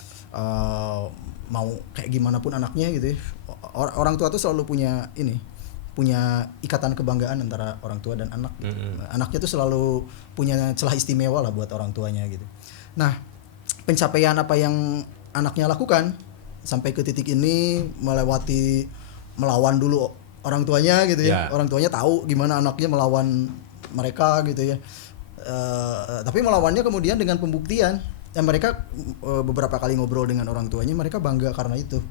Mau kayak gimana pun anaknya gitu ya. Orang tua tuh selalu punya ikatan kebanggaan antara orang tua dan anak gitu. Anaknya tuh selalu punya celah istimewa lah buat orang tuanya gitu. Nah, pencapaian apa yang anaknya lakukan sampai ke titik ini melawan dulu orang tuanya gitu ya. Orang tuanya tahu gimana anaknya melawan mereka gitu ya. Tapi melawannya kemudian dengan pembuktian. Dan mereka beberapa kali ngobrol dengan orang tuanya, mereka bangga karena itu.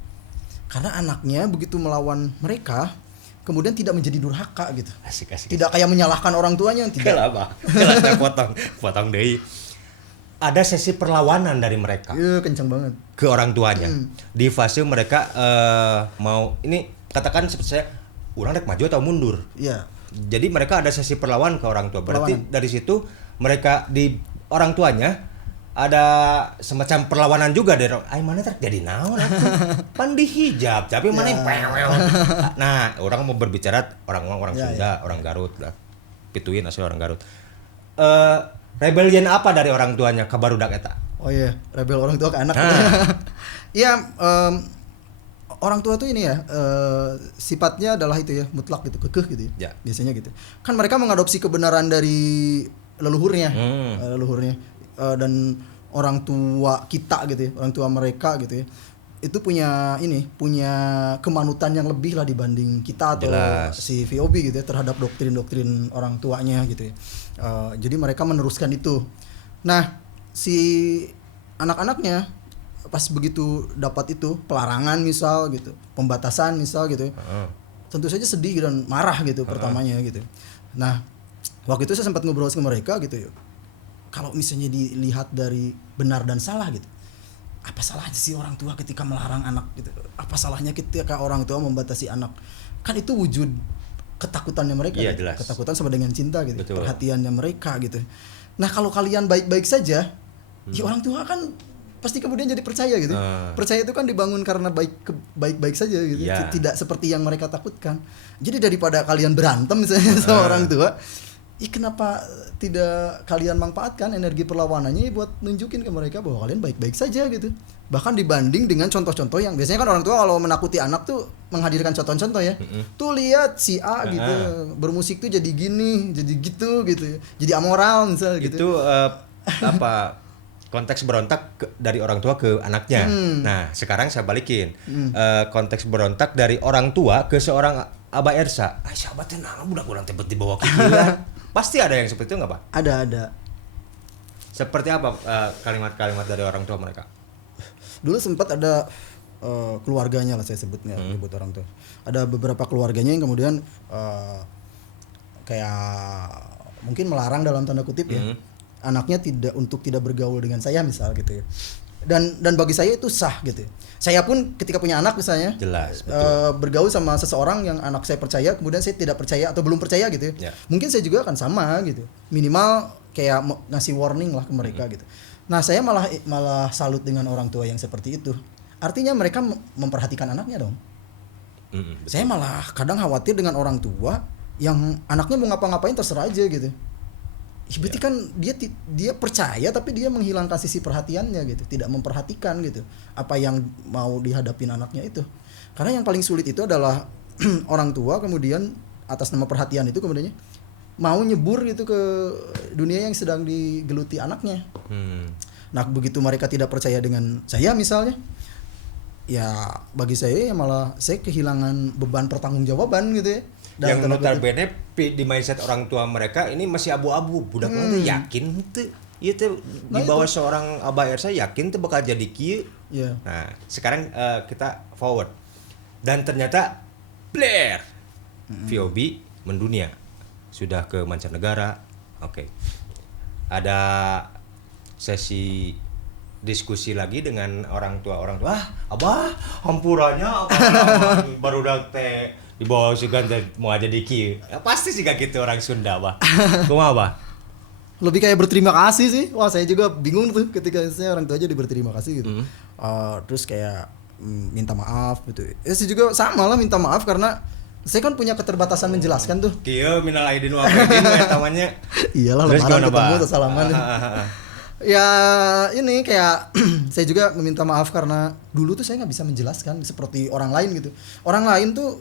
Karena anaknya begitu melawan mereka, kemudian tidak menjadi durhaka gitu. Asik. Tidak kayak menyalahkan orang tuanya, tidak. Kenapa? Potong deui. Ada sesi perlawanan dari mereka Iya, kencang banget. ke orang tuanya. Di fase mereka mau ini katakan seperti saya, orang rek maju atau mundur. Iya. Jadi mereka ada sesi perlawanan ke orang tua. Berarti dari situ mereka di orang tuanya ada semacam perlawanan juga dari mana terjadi naon pan dihijab tapi mana yang pewel. Nah, orang mau berbicara orang Sunda, orang Garut lah. Pituin asli orang Garut. Rebellion apa dari orang tuanya ke barudak eta? Oh iya, rebel orang tua ke anak. Iya, orang tua tuh ini ya, sifatnya adalah itu ya, mutlak gitu, kekeh gitu ya. Biasanya gitu. Kan mereka mengadopsi kebenaran dari leluhurnya. Dan orang tua kita gitu ya, orang tua mereka gitu ya. Itu punya kemanutan yang lebih lah dibanding kita atau si VOB gitu ya, terhadap doktrin-doktrin orang tuanya gitu ya. Jadi mereka meneruskan itu. Nah, si anak-anaknya pas begitu dapat itu pelarangan misal gitu, pembatasan misal gitu ya, tentu saja sedih dan marah gitu pertamanya gitu. Nah, waktu itu saya sempat ngobrol sama mereka gitu ya. Kalau misalnya dilihat dari benar dan salah gitu, apa salahnya sih orang tua ketika melarang anak gitu? Apa salahnya ketika orang tua membatasi anak? Kan itu wujud ketakutannya mereka, iya, gitu. Jelas. Ketakutan sama dengan cinta gitu. Betul. Perhatiannya mereka gitu. Nah, kalau kalian baik-baik saja, ya orang tua kan pasti kemudian jadi percaya gitu. Percaya itu kan dibangun karena baik-baik saja gitu. Tidak seperti yang mereka takutkan. Jadi daripada kalian berantem misalnya sama orang tua, kenapa tidak kalian manfaatkan energi perlawanannya buat nunjukin ke mereka bahwa kalian baik-baik saja gitu. Bahkan dibanding dengan contoh-contoh yang biasanya kan orang tua kalau menakuti anak tuh menghadirkan contoh-contoh ya. Tuh lihat si A gitu, bermusik tuh jadi gini, jadi gitu gitu. Jadi amoral misalnya gitu. Itu konteks berontak dari orang tua ke anaknya. Nah, sekarang saya balikin. Konteks berontak dari orang tua ke seorang Abah Ersa. Siapa teh nama budak-budak teh dibawa ke pasti ada yang seperti itu nggak Pak? Ada. Seperti apa kalimat-kalimat dari orang tua mereka? Dulu sempat ada keluarganya lah saya sebutnya, nyebut orang tua. Ada beberapa keluarganya yang kemudian kayak mungkin melarang dalam tanda kutip ya, anaknya tidak bergaul dengan saya misal gitu ya. Dan bagi saya itu sah gitu. Saya pun ketika punya anak misalnya, jelas, betul. Bergaul sama seseorang yang anak saya percaya, kemudian saya tidak percaya atau belum percaya gitu ya. Mungkin saya juga akan sama gitu. Minimal kayak ngasih warning lah ke mereka gitu. Nah, saya malah salut dengan orang tua yang seperti itu. Artinya mereka memperhatikan anaknya dong. Saya malah kadang khawatir dengan orang tua yang anaknya mau ngapa-ngapain terserah aja gitu. Ya, berarti kan dia percaya tapi dia menghilangkan sisi perhatiannya gitu, tidak memperhatikan gitu apa yang mau dihadapin anaknya itu. Karena yang paling sulit itu adalah orang tua kemudian atas nama perhatian itu kemudiannya mau nyebur gitu ke dunia yang sedang digeluti anaknya. Nah, begitu mereka tidak percaya dengan saya misalnya, ya bagi saya ya malah saya kehilangan beban pertanggungjawaban gitu ya. Yang notabene di mindset orang tua mereka ini masih abu-abu. Budak nanti yakin tuh, iya tuh di bawah seorang Abah Ersa yakin tuh bakal jadi kieu. Yeah. Nah, sekarang kita forward. Dan ternyata Blair VOB mendunia. Sudah ke mancanegara. Oke. Ada sesi diskusi lagi dengan orang tua. Abah, hampurannya baru teh di bawah sugan mau aja di kieu. Ya, pasti sih kayak gitu orang Sunda, Bah. Kumaha, Bah? Lebih kayak berterima kasih sih. Wah, saya juga bingung tuh ketika saya orang tua aja berterima kasih gitu. Terus kayak minta maaf gitu. Saya juga sama lah minta maaf karena saya kan punya keterbatasan menjelaskan tuh. Kieu minal aidin wal faizin namanya. Iyalah, lebaran ketemu atau salaman. Ya ini kayak saya juga meminta maaf karena dulu tuh saya nggak bisa menjelaskan seperti orang lain gitu. Orang lain tuh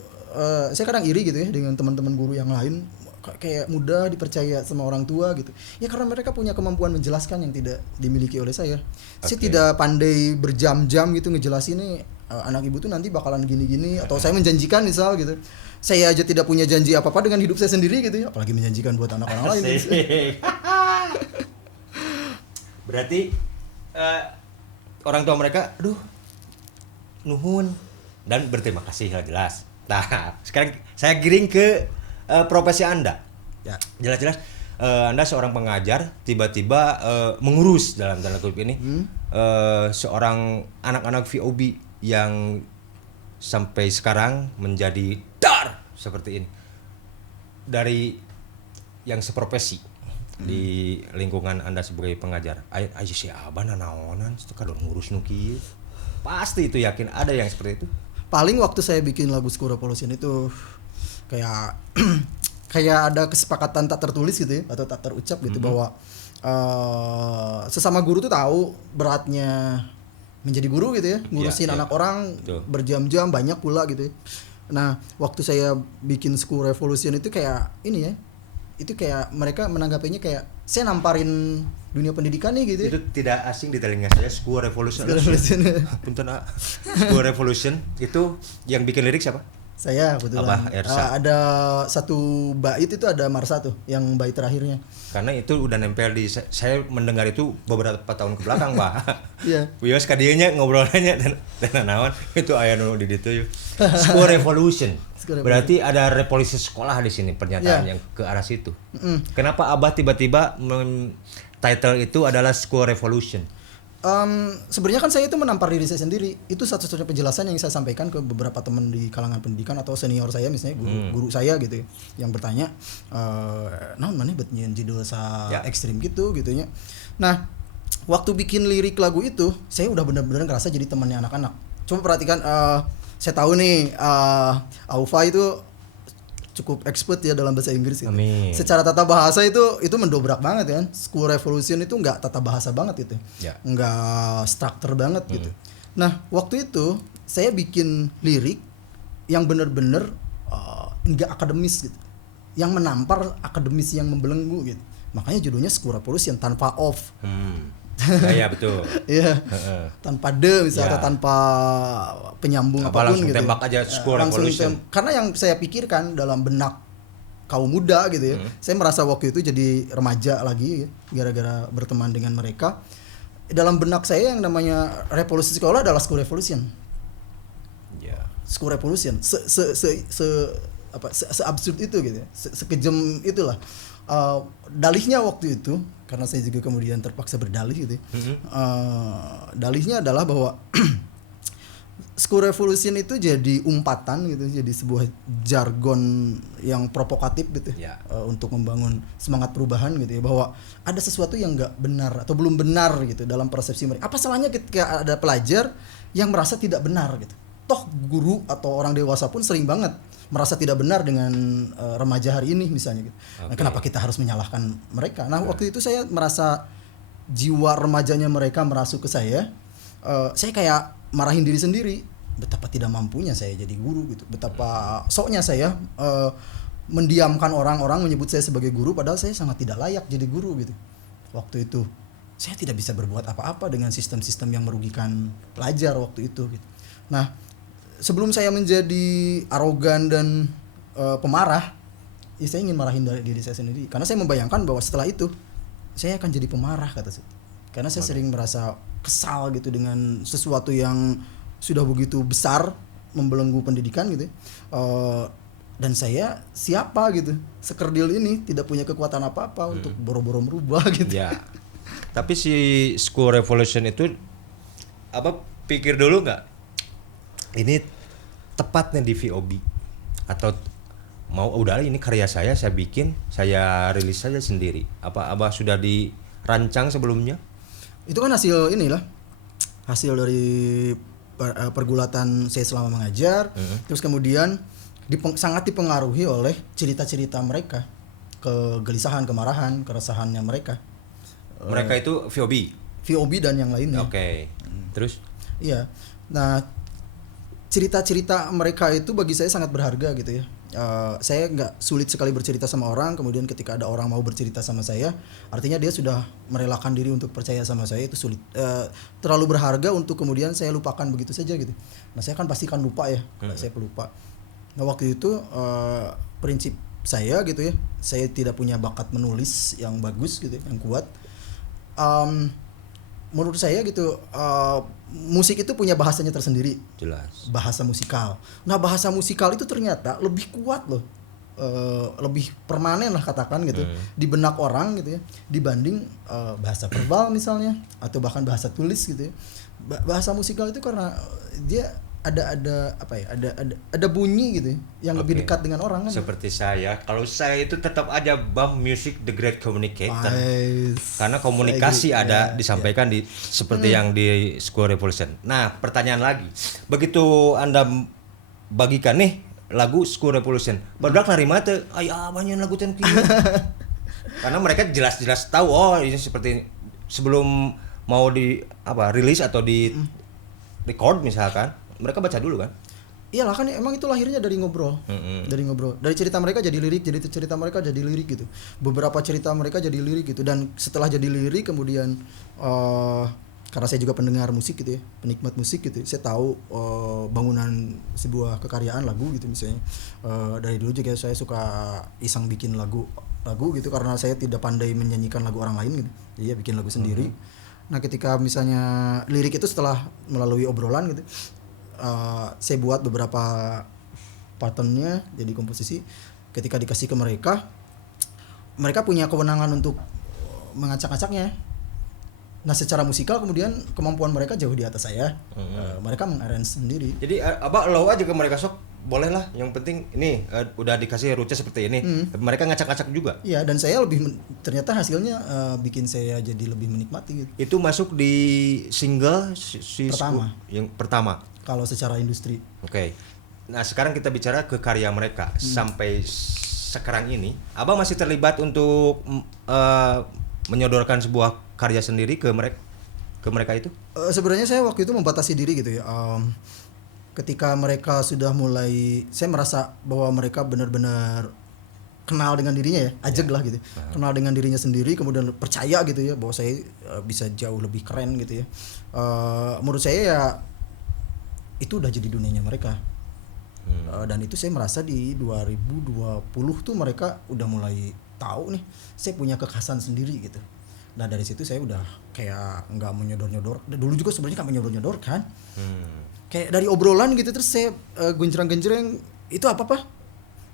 saya kadang iri gitu ya dengan teman-teman guru yang lain, kayak mudah dipercaya sama orang tua gitu. Ya karena mereka punya kemampuan menjelaskan yang tidak dimiliki oleh saya. Saya tidak pandai berjam-jam gitu ngejelasin nih anak ibu tuh nanti bakalan gini-gini, atau saya menjanjikan misal gitu. Saya aja tidak punya janji apa-apa dengan hidup saya sendiri gitu ya, apalagi menjanjikan buat anak orang lain. Gitu. Berarti orang tua mereka, aduh, nuhun dan berterima kasih lah jelas. Nah, sekarang saya giring ke profesi Anda. Ya. Jelas-jelas Anda seorang pengajar, tiba-tiba mengurus dalam tanda kutip ini seorang anak-anak VOB yang sampai sekarang menjadi dar seperti ini. Dari yang seprofesi di lingkungan Anda sebagai pengajar. Ayo si Abah naonan kadang ngurus nu kieu. Pasti itu yakin ada yang seperti itu. Paling waktu saya bikin lagu School Revolution itu kayak kayak ada kesepakatan tak tertulis gitu ya, atau tak terucap gitu bahwa sesama guru tuh tahu beratnya menjadi guru gitu ya, ngurusin anak orang berjam-jam banyak pula gitu ya. Nah, waktu saya bikin School Revolution itu kayak ini ya, itu kayak mereka menanggapinya kayak saya namparin dunia pendidikan nih gitu ya. Itu tidak asing di telinga saya. School Revolution. Punten, School Revolution itu yang bikin lirik siapa? Saya kebetulan. Abah Ersa. Ada satu bait itu ada Marsa tuh, yang bait terakhirnya. Karena itu udah nempel di saya mendengar itu beberapa tahun ke belakang, Pak. Iya. Wios ka dieu nya ngobrolnya dan naon itu aya nu di ditu yeuh. School Revolution. Berarti ada revolusi sekolah di sini pernyataan yang ke arah situ. Kenapa Abah tiba-tiba title itu adalah School Revolution? Sebenarnya kan saya itu menampar diri saya sendiri. Itu satu-satunya penjelasan yang saya sampaikan ke beberapa teman di kalangan pendidikan atau senior saya, misalnya guru saya gitu ya, yang bertanya naon maneh bet nyieun judul sa ekstrim gitu gitunya. Nah, waktu bikin lirik lagu itu saya udah benar-benar ngerasa jadi temannya anak-anak. Coba perhatikan, saya tahu nih Aufa itu cukup expert ya dalam bahasa Inggris gitu. Amin. Secara tata bahasa itu mendobrak banget kan. School Revolution itu nggak tata bahasa banget gitu. Ya. Nggak struktur banget gitu. Nah, waktu itu saya bikin lirik yang bener-bener nggak akademis gitu. Yang menampar akademis yang membelenggu gitu. Makanya judulnya School Revolution tanpa off. Ya betul. Iya. Tanpa de misalnya, atau tanpa penyambung apapun langsung gitu. Tembak aja School Revolution. Karena yang saya pikirkan dalam benak kaum muda gitu ya. Saya merasa waktu itu jadi remaja lagi ya, gara-gara berteman dengan mereka. Dalam benak saya yang namanya revolusi sekolah adalah School Revolution. Ya. School Revolution. Se absurd itu gitu ya. Sekejam itulah. Dalihnya waktu itu, karena saya juga kemudian terpaksa berdalih gitu ya. Dalihnya adalah bahwa School Revolution itu jadi umpatan gitu, jadi sebuah jargon yang provokatif gitu ya, untuk membangun semangat perubahan gitu ya, bahwa ada sesuatu yang nggak benar atau belum benar gitu dalam persepsi mereka. Apa salahnya ketika ada pelajar yang merasa tidak benar gitu? toh guru atau orang dewasa pun sering banget merasa tidak benar dengan remaja hari ini misalnya gitu. Nah, kenapa kita harus menyalahkan mereka? Nah, waktu itu saya merasa jiwa remajanya mereka merasuk ke saya kayak marahin diri sendiri. Betapa tidak mampunya saya jadi guru gitu. Betapa soknya saya mendiamkan orang-orang menyebut saya sebagai guru padahal saya sangat tidak layak jadi guru gitu. Waktu itu saya tidak bisa berbuat apa-apa dengan sistem-sistem yang merugikan pelajar waktu itu gitu. Nah, sebelum saya menjadi arogan dan pemarah, ya saya ingin marahin dari diri saya sendiri karena saya membayangkan bahwa setelah itu saya akan jadi pemarah kata saya. Karena saya sering merasa kesal gitu dengan sesuatu yang sudah begitu besar membelenggu pendidikan gitu. Dan saya siapa gitu, sekerdil ini tidak punya kekuatan apa-apa untuk boro-boro merubah gitu. Ya. Tapi si School Revolution itu apa pikir dulu nggak? Ini tepatnya di VOB atau mau udah ini karya saya bikin, saya rilis saja sendiri. Apa sudah dirancang sebelumnya? Itu kan hasil inilah, hasil dari pergulatan saya selama mengajar. Terus kemudian sangat dipengaruhi oleh cerita-cerita mereka, kegelisahan, kemarahan, keresahannya mereka. Mereka itu VOB dan yang lainnya. Oke. Terus? Iya. Nah, cerita-cerita mereka itu bagi saya sangat berharga gitu ya. Saya nggak sulit sekali bercerita sama orang. Kemudian ketika ada orang mau bercerita sama saya, artinya dia sudah merelakan diri untuk percaya sama saya. Itu sulit, terlalu berharga untuk kemudian saya lupakan begitu saja gitu. Nah, saya kan pastikan lupa ya, saya pelupa. Nah, waktu itu prinsip saya gitu ya, saya tidak punya bakat menulis yang bagus gitu, yang kuat. Menurut saya gitu, musik itu punya bahasanya tersendiri. Jelas. Bahasa musikal. Nah, bahasa musikal itu ternyata lebih kuat loh, lebih permanen lah katakan gitu di benak orang gitu ya, dibanding bahasa verbal misalnya atau bahkan bahasa tulis gitu ya. Bahasa musikal itu karena dia ada apa ya, ada bunyi gitu ya, yang lebih dekat dengan orang kan. Seperti saya, kalau saya itu tetap aja BAM Music The Great Communicator. Karena komunikasi ada disampaikan di seperti yang di School Revolution. Nah, pertanyaan lagi. Begitu Anda bagikan nih lagu School Revolution, barudak nerima teh aya banyak lagu teh karena mereka jelas-jelas tahu ini seperti sebelum mau di rilis atau di record misalkan. Mereka baca dulu kan? Iyalah kan emang itu lahirnya dari ngobrol. Dari ngobrol. Dari cerita mereka jadi lirik, jadi cerita mereka jadi lirik gitu. Beberapa cerita mereka jadi lirik gitu, dan setelah jadi lirik kemudian karena saya juga pendengar musik gitu ya, penikmat musik gitu. Saya tahu bangunan sebuah kekaryaan lagu gitu misalnya. Dari dulu juga saya suka iseng bikin lagu gitu karena saya tidak pandai menyanyikan lagu orang lain gitu. Jadi ya bikin lagu sendiri. Nah, ketika misalnya lirik itu setelah melalui obrolan gitu, saya buat beberapa patternnya jadi komposisi. Ketika dikasih ke mereka punya kewenangan untuk mengacak-acaknya. Nah, secara musikal kemudian kemampuan mereka jauh di atas saya. Mereka mengarrange sendiri. Jadi lo aja ke mereka sok boleh lah, yang penting ini udah dikasih rute seperti ini. Mereka ngacak-ngacak juga. Iya, dan saya ternyata hasilnya bikin saya jadi lebih menikmati gitu. Itu masuk di single yang pertama. Kalau secara industri. Oke. Nah, sekarang kita bicara ke karya mereka. Sampai sekarang ini, Abang masih terlibat untuk menyodorkan sebuah karya sendiri ke mereka itu? Sebenarnya saya waktu itu membatasi diri gitu ya. Ketika mereka sudah mulai, saya merasa bahwa mereka benar-benar kenal dengan dirinya ya, ajeg lah gitu. Kenal dengan dirinya sendiri, kemudian percaya gitu ya bahwa saya bisa jauh lebih keren gitu ya. Menurut saya ya itu udah jadi dunianya mereka. Dan itu saya merasa di 2020 tuh mereka udah mulai tahu nih saya punya kekhasan sendiri gitu. Nah, dari situ saya udah kayak nggak menyodor-nyodor. Dulu juga sebenarnya nggak menyodor-nyodor kan. Kayak dari obrolan gitu terus saya genjreng-genjreng itu apa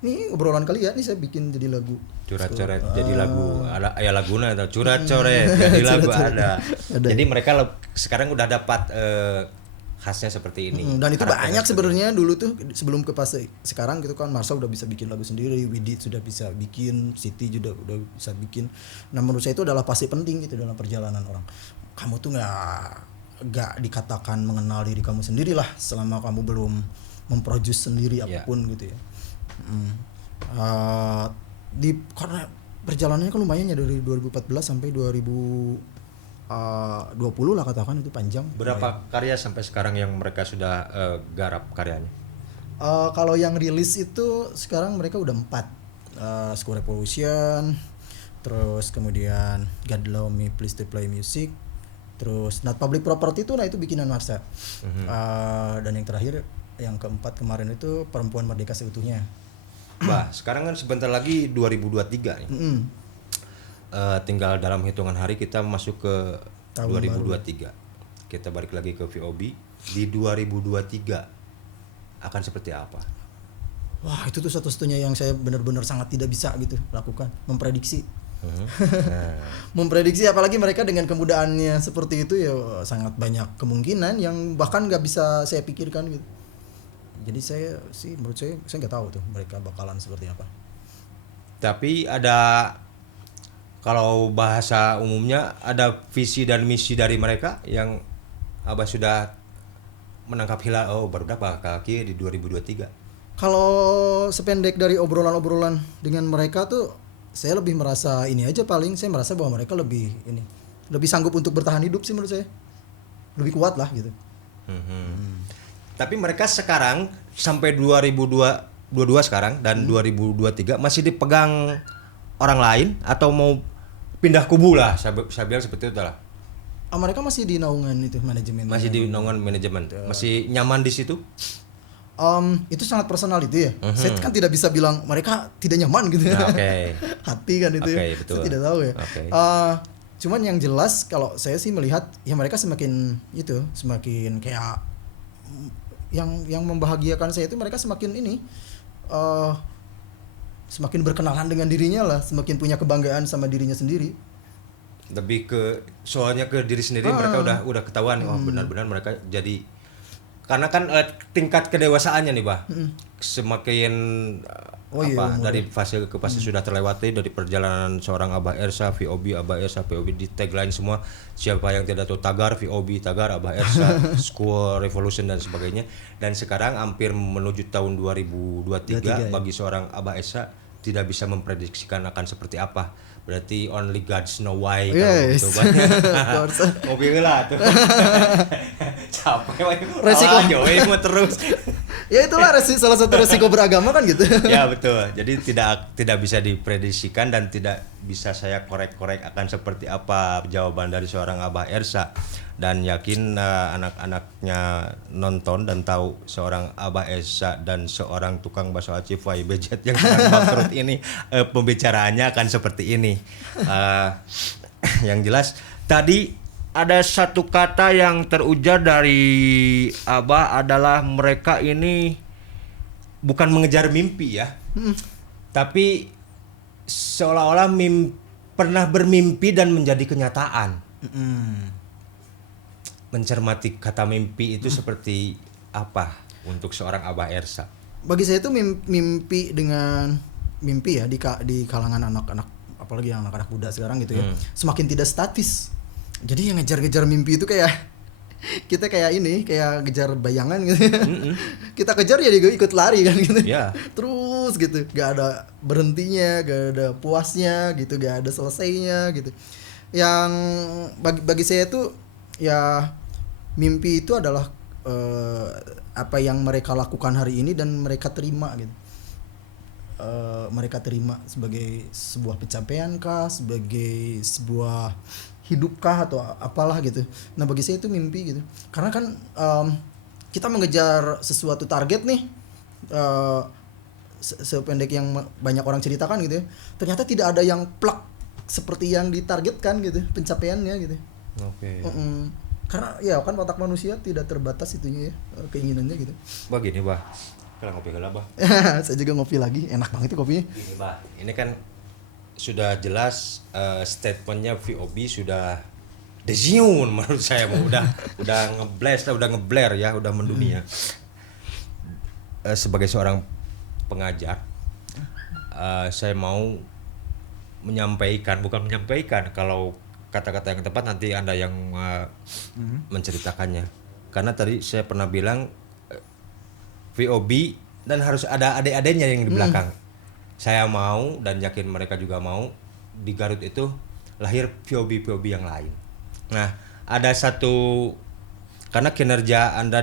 nih obrolan kalian nih saya bikin jadi lagu. Curat-coret jadi lagu. Ada laguna atau curat-coret jadi lagu ada. Jadi mereka sekarang udah dapat khasnya seperti ini. Dan itu banyak sebenarnya dulu tuh sebelum ke fase sekarang gitu kan. Marsa udah bisa bikin lagu sendiri, Widit sudah bisa bikin, Siti juga udah bisa bikin. Nah, menurut saya itu adalah fase penting gitu dalam perjalanan orang. Kamu tuh nggak gak dikatakan mengenal diri kamu sendiri lah selama kamu belum memproduce sendiri Ya. apapun gitu ya. Karena perjalanannya kan lumayan ya dari 2014 sampai 2020 lah katakan, itu panjang. Berapa karya sampai sekarang yang mereka sudah garap karyanya? Kalau yang rilis itu sekarang mereka udah 4. School Revolution, terus kemudian God Love Me Please to Play Music, terus Not Public Property itu itu bikinan Marsha. Dan yang terakhir, yang keempat kemarin itu Perempuan Merdeka Seutuhnya. Bah, sekarang kan sebentar lagi 2023 nih. Tinggal dalam hitungan hari kita masuk ke Tahun 2023. Kita balik lagi ke VOB di 2023 akan seperti apa? Wah, itu tuh satu-satunya yang saya benar-benar sangat tidak bisa gitu lakukan, memprediksi. Nah, Memprediksi, apalagi mereka dengan kemudahannya seperti itu ya, sangat banyak kemungkinan yang bahkan nggak bisa saya pikirkan gitu. Jadi menurut saya nggak tahu tuh mereka bakalan seperti apa. tapi ada, kalau bahasa umumnya, ada visi dan misi dari mereka yang Abah sudah menangkap hilal. Oh, baru dapat kaki di 2023. Kalau sependek dari obrolan-obrolan dengan mereka tuh, saya lebih merasa ini aja, paling saya merasa bahwa mereka lebih sanggup untuk bertahan hidup sih menurut saya, lebih kuat lah gitu. Tapi mereka sekarang sampai 2022 sekarang dan 2023 masih dipegang orang lain atau mau pindah kubu lah, saya bilang seperti itu lah. Mereka masih di naungan itu manajemen. Masih di naungan manajemen, masih nyaman di situ. Itu sangat personal itu ya. Saya kan tidak bisa bilang mereka tidak nyaman gitu ya. Nah, oke. Hati kan itu ya. Betul. Saya tidak tahu ya. Oke. Cuman yang jelas kalau saya sih melihat ya mereka semakin kayak yang membahagiakan saya itu mereka semakin semakin berkenalan dengan dirinya lah, semakin punya kebanggaan sama dirinya sendiri. Lebih soalnya ke diri sendiri, mereka udah ketahuan. Oh, benar-benar mereka jadi, karena kan tingkat kedewasaannya nih, Bah. Semakin dari fase ke fase sudah terlewati, dari perjalanan seorang Abah Ersa, VOB, Abah Ersa, VOB, di tagline semua, siapa yang tidak tahu Tagar, VOB, Tagar, Abah Ersa, School Revolution dan sebagainya. Dan sekarang hampir menuju tahun 2023, bagi seorang Abah Ersa tidak bisa memprediksikan akan seperti apa. Berarti only God's know why. Yes. Kalau gitu, mobil lah tuh. Capek, Resiko. mau terus. Ya itulah salah satu resiko beragama kan gitu. Ya betul. Jadi tidak bisa diprediksikan dan tidak bisa saya korek-korek akan seperti apa jawaban dari seorang Abah Ersa. Dan yakin anak-anaknya nonton dan tahu seorang Abah Ersa dan seorang tukang bakso aci Bejet yang sedang bangkrut ini, pembicaraannya akan seperti ini. Yang jelas tadi ada satu kata yang terujar dari Abah adalah mereka ini bukan mengejar mimpi ya, tapi seolah-olah pernah bermimpi dan menjadi kenyataan. Mencermati kata mimpi itu seperti apa untuk seorang Abah Ersa? Bagi saya itu mimpi ya di kalangan anak-anak, apalagi yang anak-anak muda sekarang gitu ya, semakin tidak statis. Jadi yang ngejar-ngejar mimpi itu kayak kita kayak ngejar bayangan gitu. Kita kejar ya dia ikut lari kan gitu. Yeah. Terus gitu, gak ada berhentinya, gak ada puasnya gitu, gak ada selesainya gitu. Yang bagi saya tuh ya, mimpi itu adalah apa yang mereka lakukan hari ini dan mereka terima gitu. Mereka terima sebagai sebuah pencapaian kah, sebagai sebuah hidup kah, atau apalah gitu. Nah bagi saya itu mimpi gitu. Karena kan kita mengejar sesuatu target nih, sependek yang banyak orang ceritakan gitu ya, ternyata tidak ada yang plak seperti yang ditargetkan gitu pencapaiannya gitu. Oke. Karena ya kan otak manusia tidak terbatas itunya ya, keinginannya gitu. Begini, Bah. Kalau ngopi gala, Bah. Saya juga ngopi lagi, enak banget itu kopinya. Gini, Bah. Ini kan sudah jelas statementnya VOB sudah deziun menurut saya, udah ngeblare ya, udah mendunia. Sebagai seorang pengajar, saya mau bukan menyampaikan, kalau kata-kata yang tepat nanti Anda yang menceritakannya. Karena tadi saya pernah bilang VOB dan harus ada adik-adiknya yang di belakang. Saya mau dan yakin mereka juga mau di Garut itu lahir VOB yang lain. Nah, ada satu karena kinerja Anda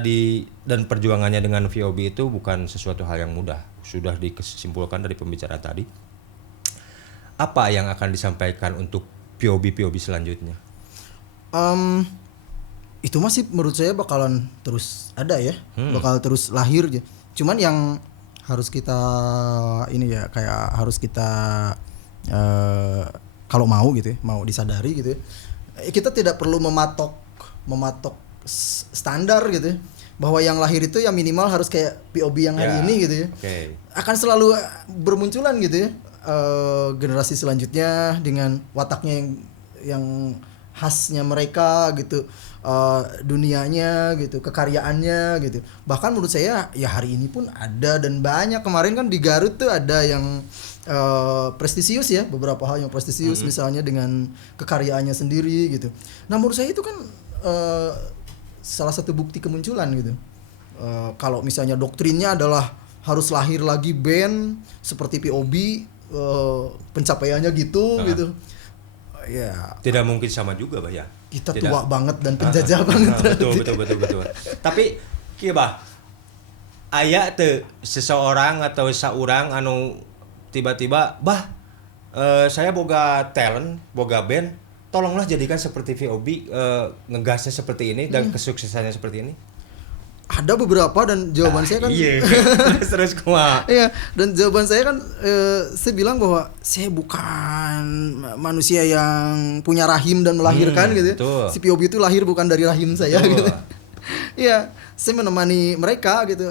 dan perjuangannya dengan VOB itu bukan sesuatu hal yang mudah. Sudah disimpulkan dari pembicara tadi. Apa yang akan disampaikan untuk VOB selanjutnya? Itu masih menurut saya bakalan terus ada ya, bakal terus lahir aja. Cuman yang harus kita ini ya, kayak harus kita kalau mau gitu ya, mau disadari gitu ya, kita tidak perlu mematok standar gitu ya, bahwa yang lahir itu ya minimal harus kayak POB yang hari ini gitu ya. Akan selalu bermunculan gitu ya generasi selanjutnya dengan wataknya yang khasnya mereka gitu, dunianya gitu, kekaryaannya gitu. Bahkan menurut saya ya hari ini pun ada dan banyak. Kemarin kan di Garut tuh ada yang prestisius ya, beberapa hal yang prestisius misalnya dengan kekaryaannya sendiri gitu. Nah menurut saya itu kan salah satu bukti kemunculan gitu. Kalau misalnya doktrinnya adalah harus lahir lagi band seperti POB, pencapaiannya gitu gitu. Ya. Tidak mungkin sama juga, Bah ya. Kita tua banget dan penjajah banget. Betul. Tapi kieu Bah, aya teu seseorang atau saurang anu tiba-tiba, "Bah, saya boga talent, boga band, tolonglah jadikan seperti VOB, ngegasnya seperti ini dan kesuksesannya seperti ini." Ada beberapa dan jawaban saya kan iya. Terus kumaha? Iya, dan jawaban saya kan saya bilang bahwa saya bukan manusia yang punya rahim dan melahirkan gitu ya. Betul. Si POB itu lahir bukan dari rahim saya gitu. Iya, saya menemani mereka gitu.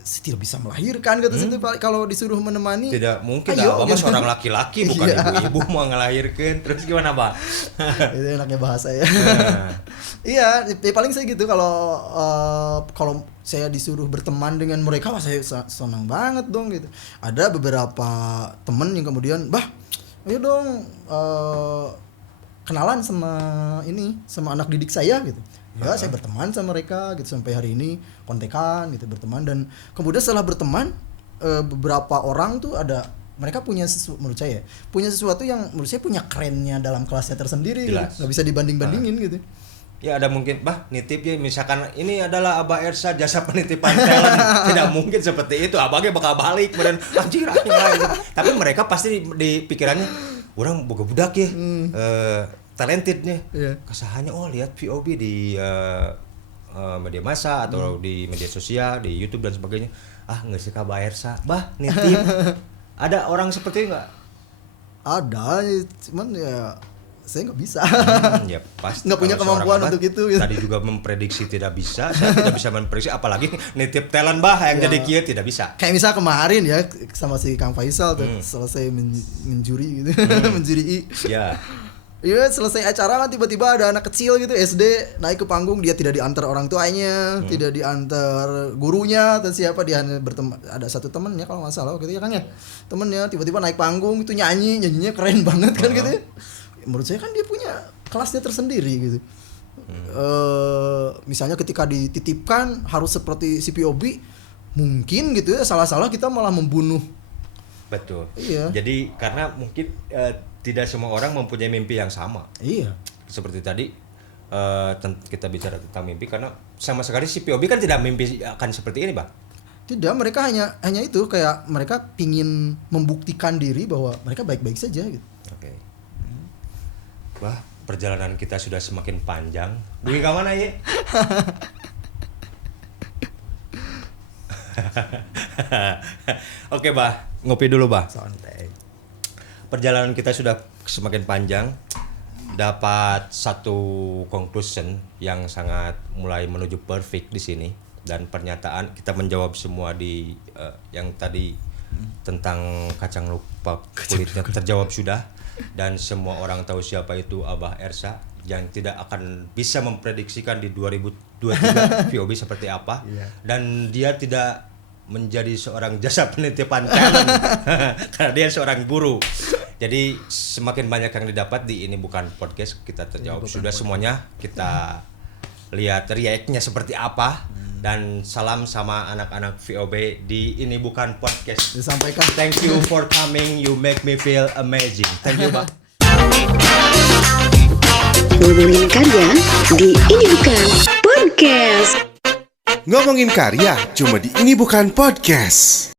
Saya tidak bisa melahirkan gitu. Saya kalau disuruh menemani Tidak mungkin ayo, Abah mah gitu. seorang laki-laki bukan ibu-ibu mau ngelahirkan. Terus gimana, Bah? Itu enaknya bahasa ya. Iya, paling saya gitu kalau saya disuruh berteman dengan mereka, wah saya senang banget dong gitu. Ada beberapa temen yang kemudian, "Bah, ayo dong kenalan sama anak didik saya gitu." Ya, saya berteman sama mereka gitu sampai hari ini, kontekan gitu, berteman. Dan kemudian setelah berteman beberapa orang tuh mereka punya menurut saya punya sesuatu yang menurut saya punya kerennya dalam kelasnya tersendiri gitu. Nggak bisa dibanding-bandingin gitu. Ya ada mungkin, Bah, nitip ya misalkan ini adalah Abah Ersa jasa penitipan talent. Tidak mungkin seperti itu. Abahnya bakal balik kemudian anjir akhirnya. Tapi mereka pasti di pikirannya orang boga budak ya. Talentednya. Kasahannya lihat VOB di media massa atau di media sosial, di YouTube dan sebagainya. Nggak sih Abah Ersa. Bah, nitip. Ada orang seperti itu nggak? Ada, cuman ya saya nggak bisa. Ya pasti nggak punya kemampuan untuk itu gitu. Tadi juga memprediksi tidak bisa, saya tidak bisa memprediksi, apalagi nitip talent Bah yang jadi kia tidak bisa. Kayak misal kemarin ya sama si Kang Faisal tuh selesai menjuri gitu. Menjuri. Ya. Iya, selesai acara kan tiba-tiba ada anak kecil gitu SD naik ke panggung, dia tidak diantar orang tuanya, tidak diantar gurunya atau siapa, dia hanya berteman, ada satu temennya kalau nggak salah gitu ya Kang ya. Temennya tiba-tiba naik panggung itu nyanyinya keren banget kan gitu ya. Menurut saya kan dia punya kelasnya tersendiri gitu. Misalnya ketika dititipkan harus seperti si POB, mungkin gitu ya salah-salah kita malah membunuh. Betul. Iya. Jadi karena mungkin tidak semua orang mempunyai mimpi yang sama. Iya. Seperti tadi kita bicara tentang mimpi, karena sama sekali si POB kan tidak mimpi akan seperti ini, Bah. Tidak, mereka hanya itu, kayak mereka pingin membuktikan diri bahwa mereka baik-baik saja gitu. Oke. Bah, perjalanan kita sudah semakin panjang. Dugi ke mana ya? Oke, Bah. Ngopi dulu, Bah. Santai. Perjalanan kita sudah semakin panjang. Dapat satu conclusion yang sangat mulai menuju perfect di sini, dan pernyataan kita menjawab semua di yang tadi tentang kacang lupa kulitnya terjawab sudah, dan semua orang tahu siapa itu Abah Ersa yang tidak akan bisa memprediksikan di 2023 VOB seperti apa. Dan dia tidak menjadi seorang jasa penitipan talent karena dia seorang guru. Jadi semakin banyak yang didapat di ini bukan podcast, kita terjawab sudah semuanya, kita lihat react-nya seperti apa. Dan salam sama anak-anak VOB di ini bukan podcast. Disampaikan. Thank you for coming, you make me feel amazing. Thank you, Pak. Ngomongin karya di Ini Bukan Podcast. Ngomongin karya cuma di Ini Bukan Podcast.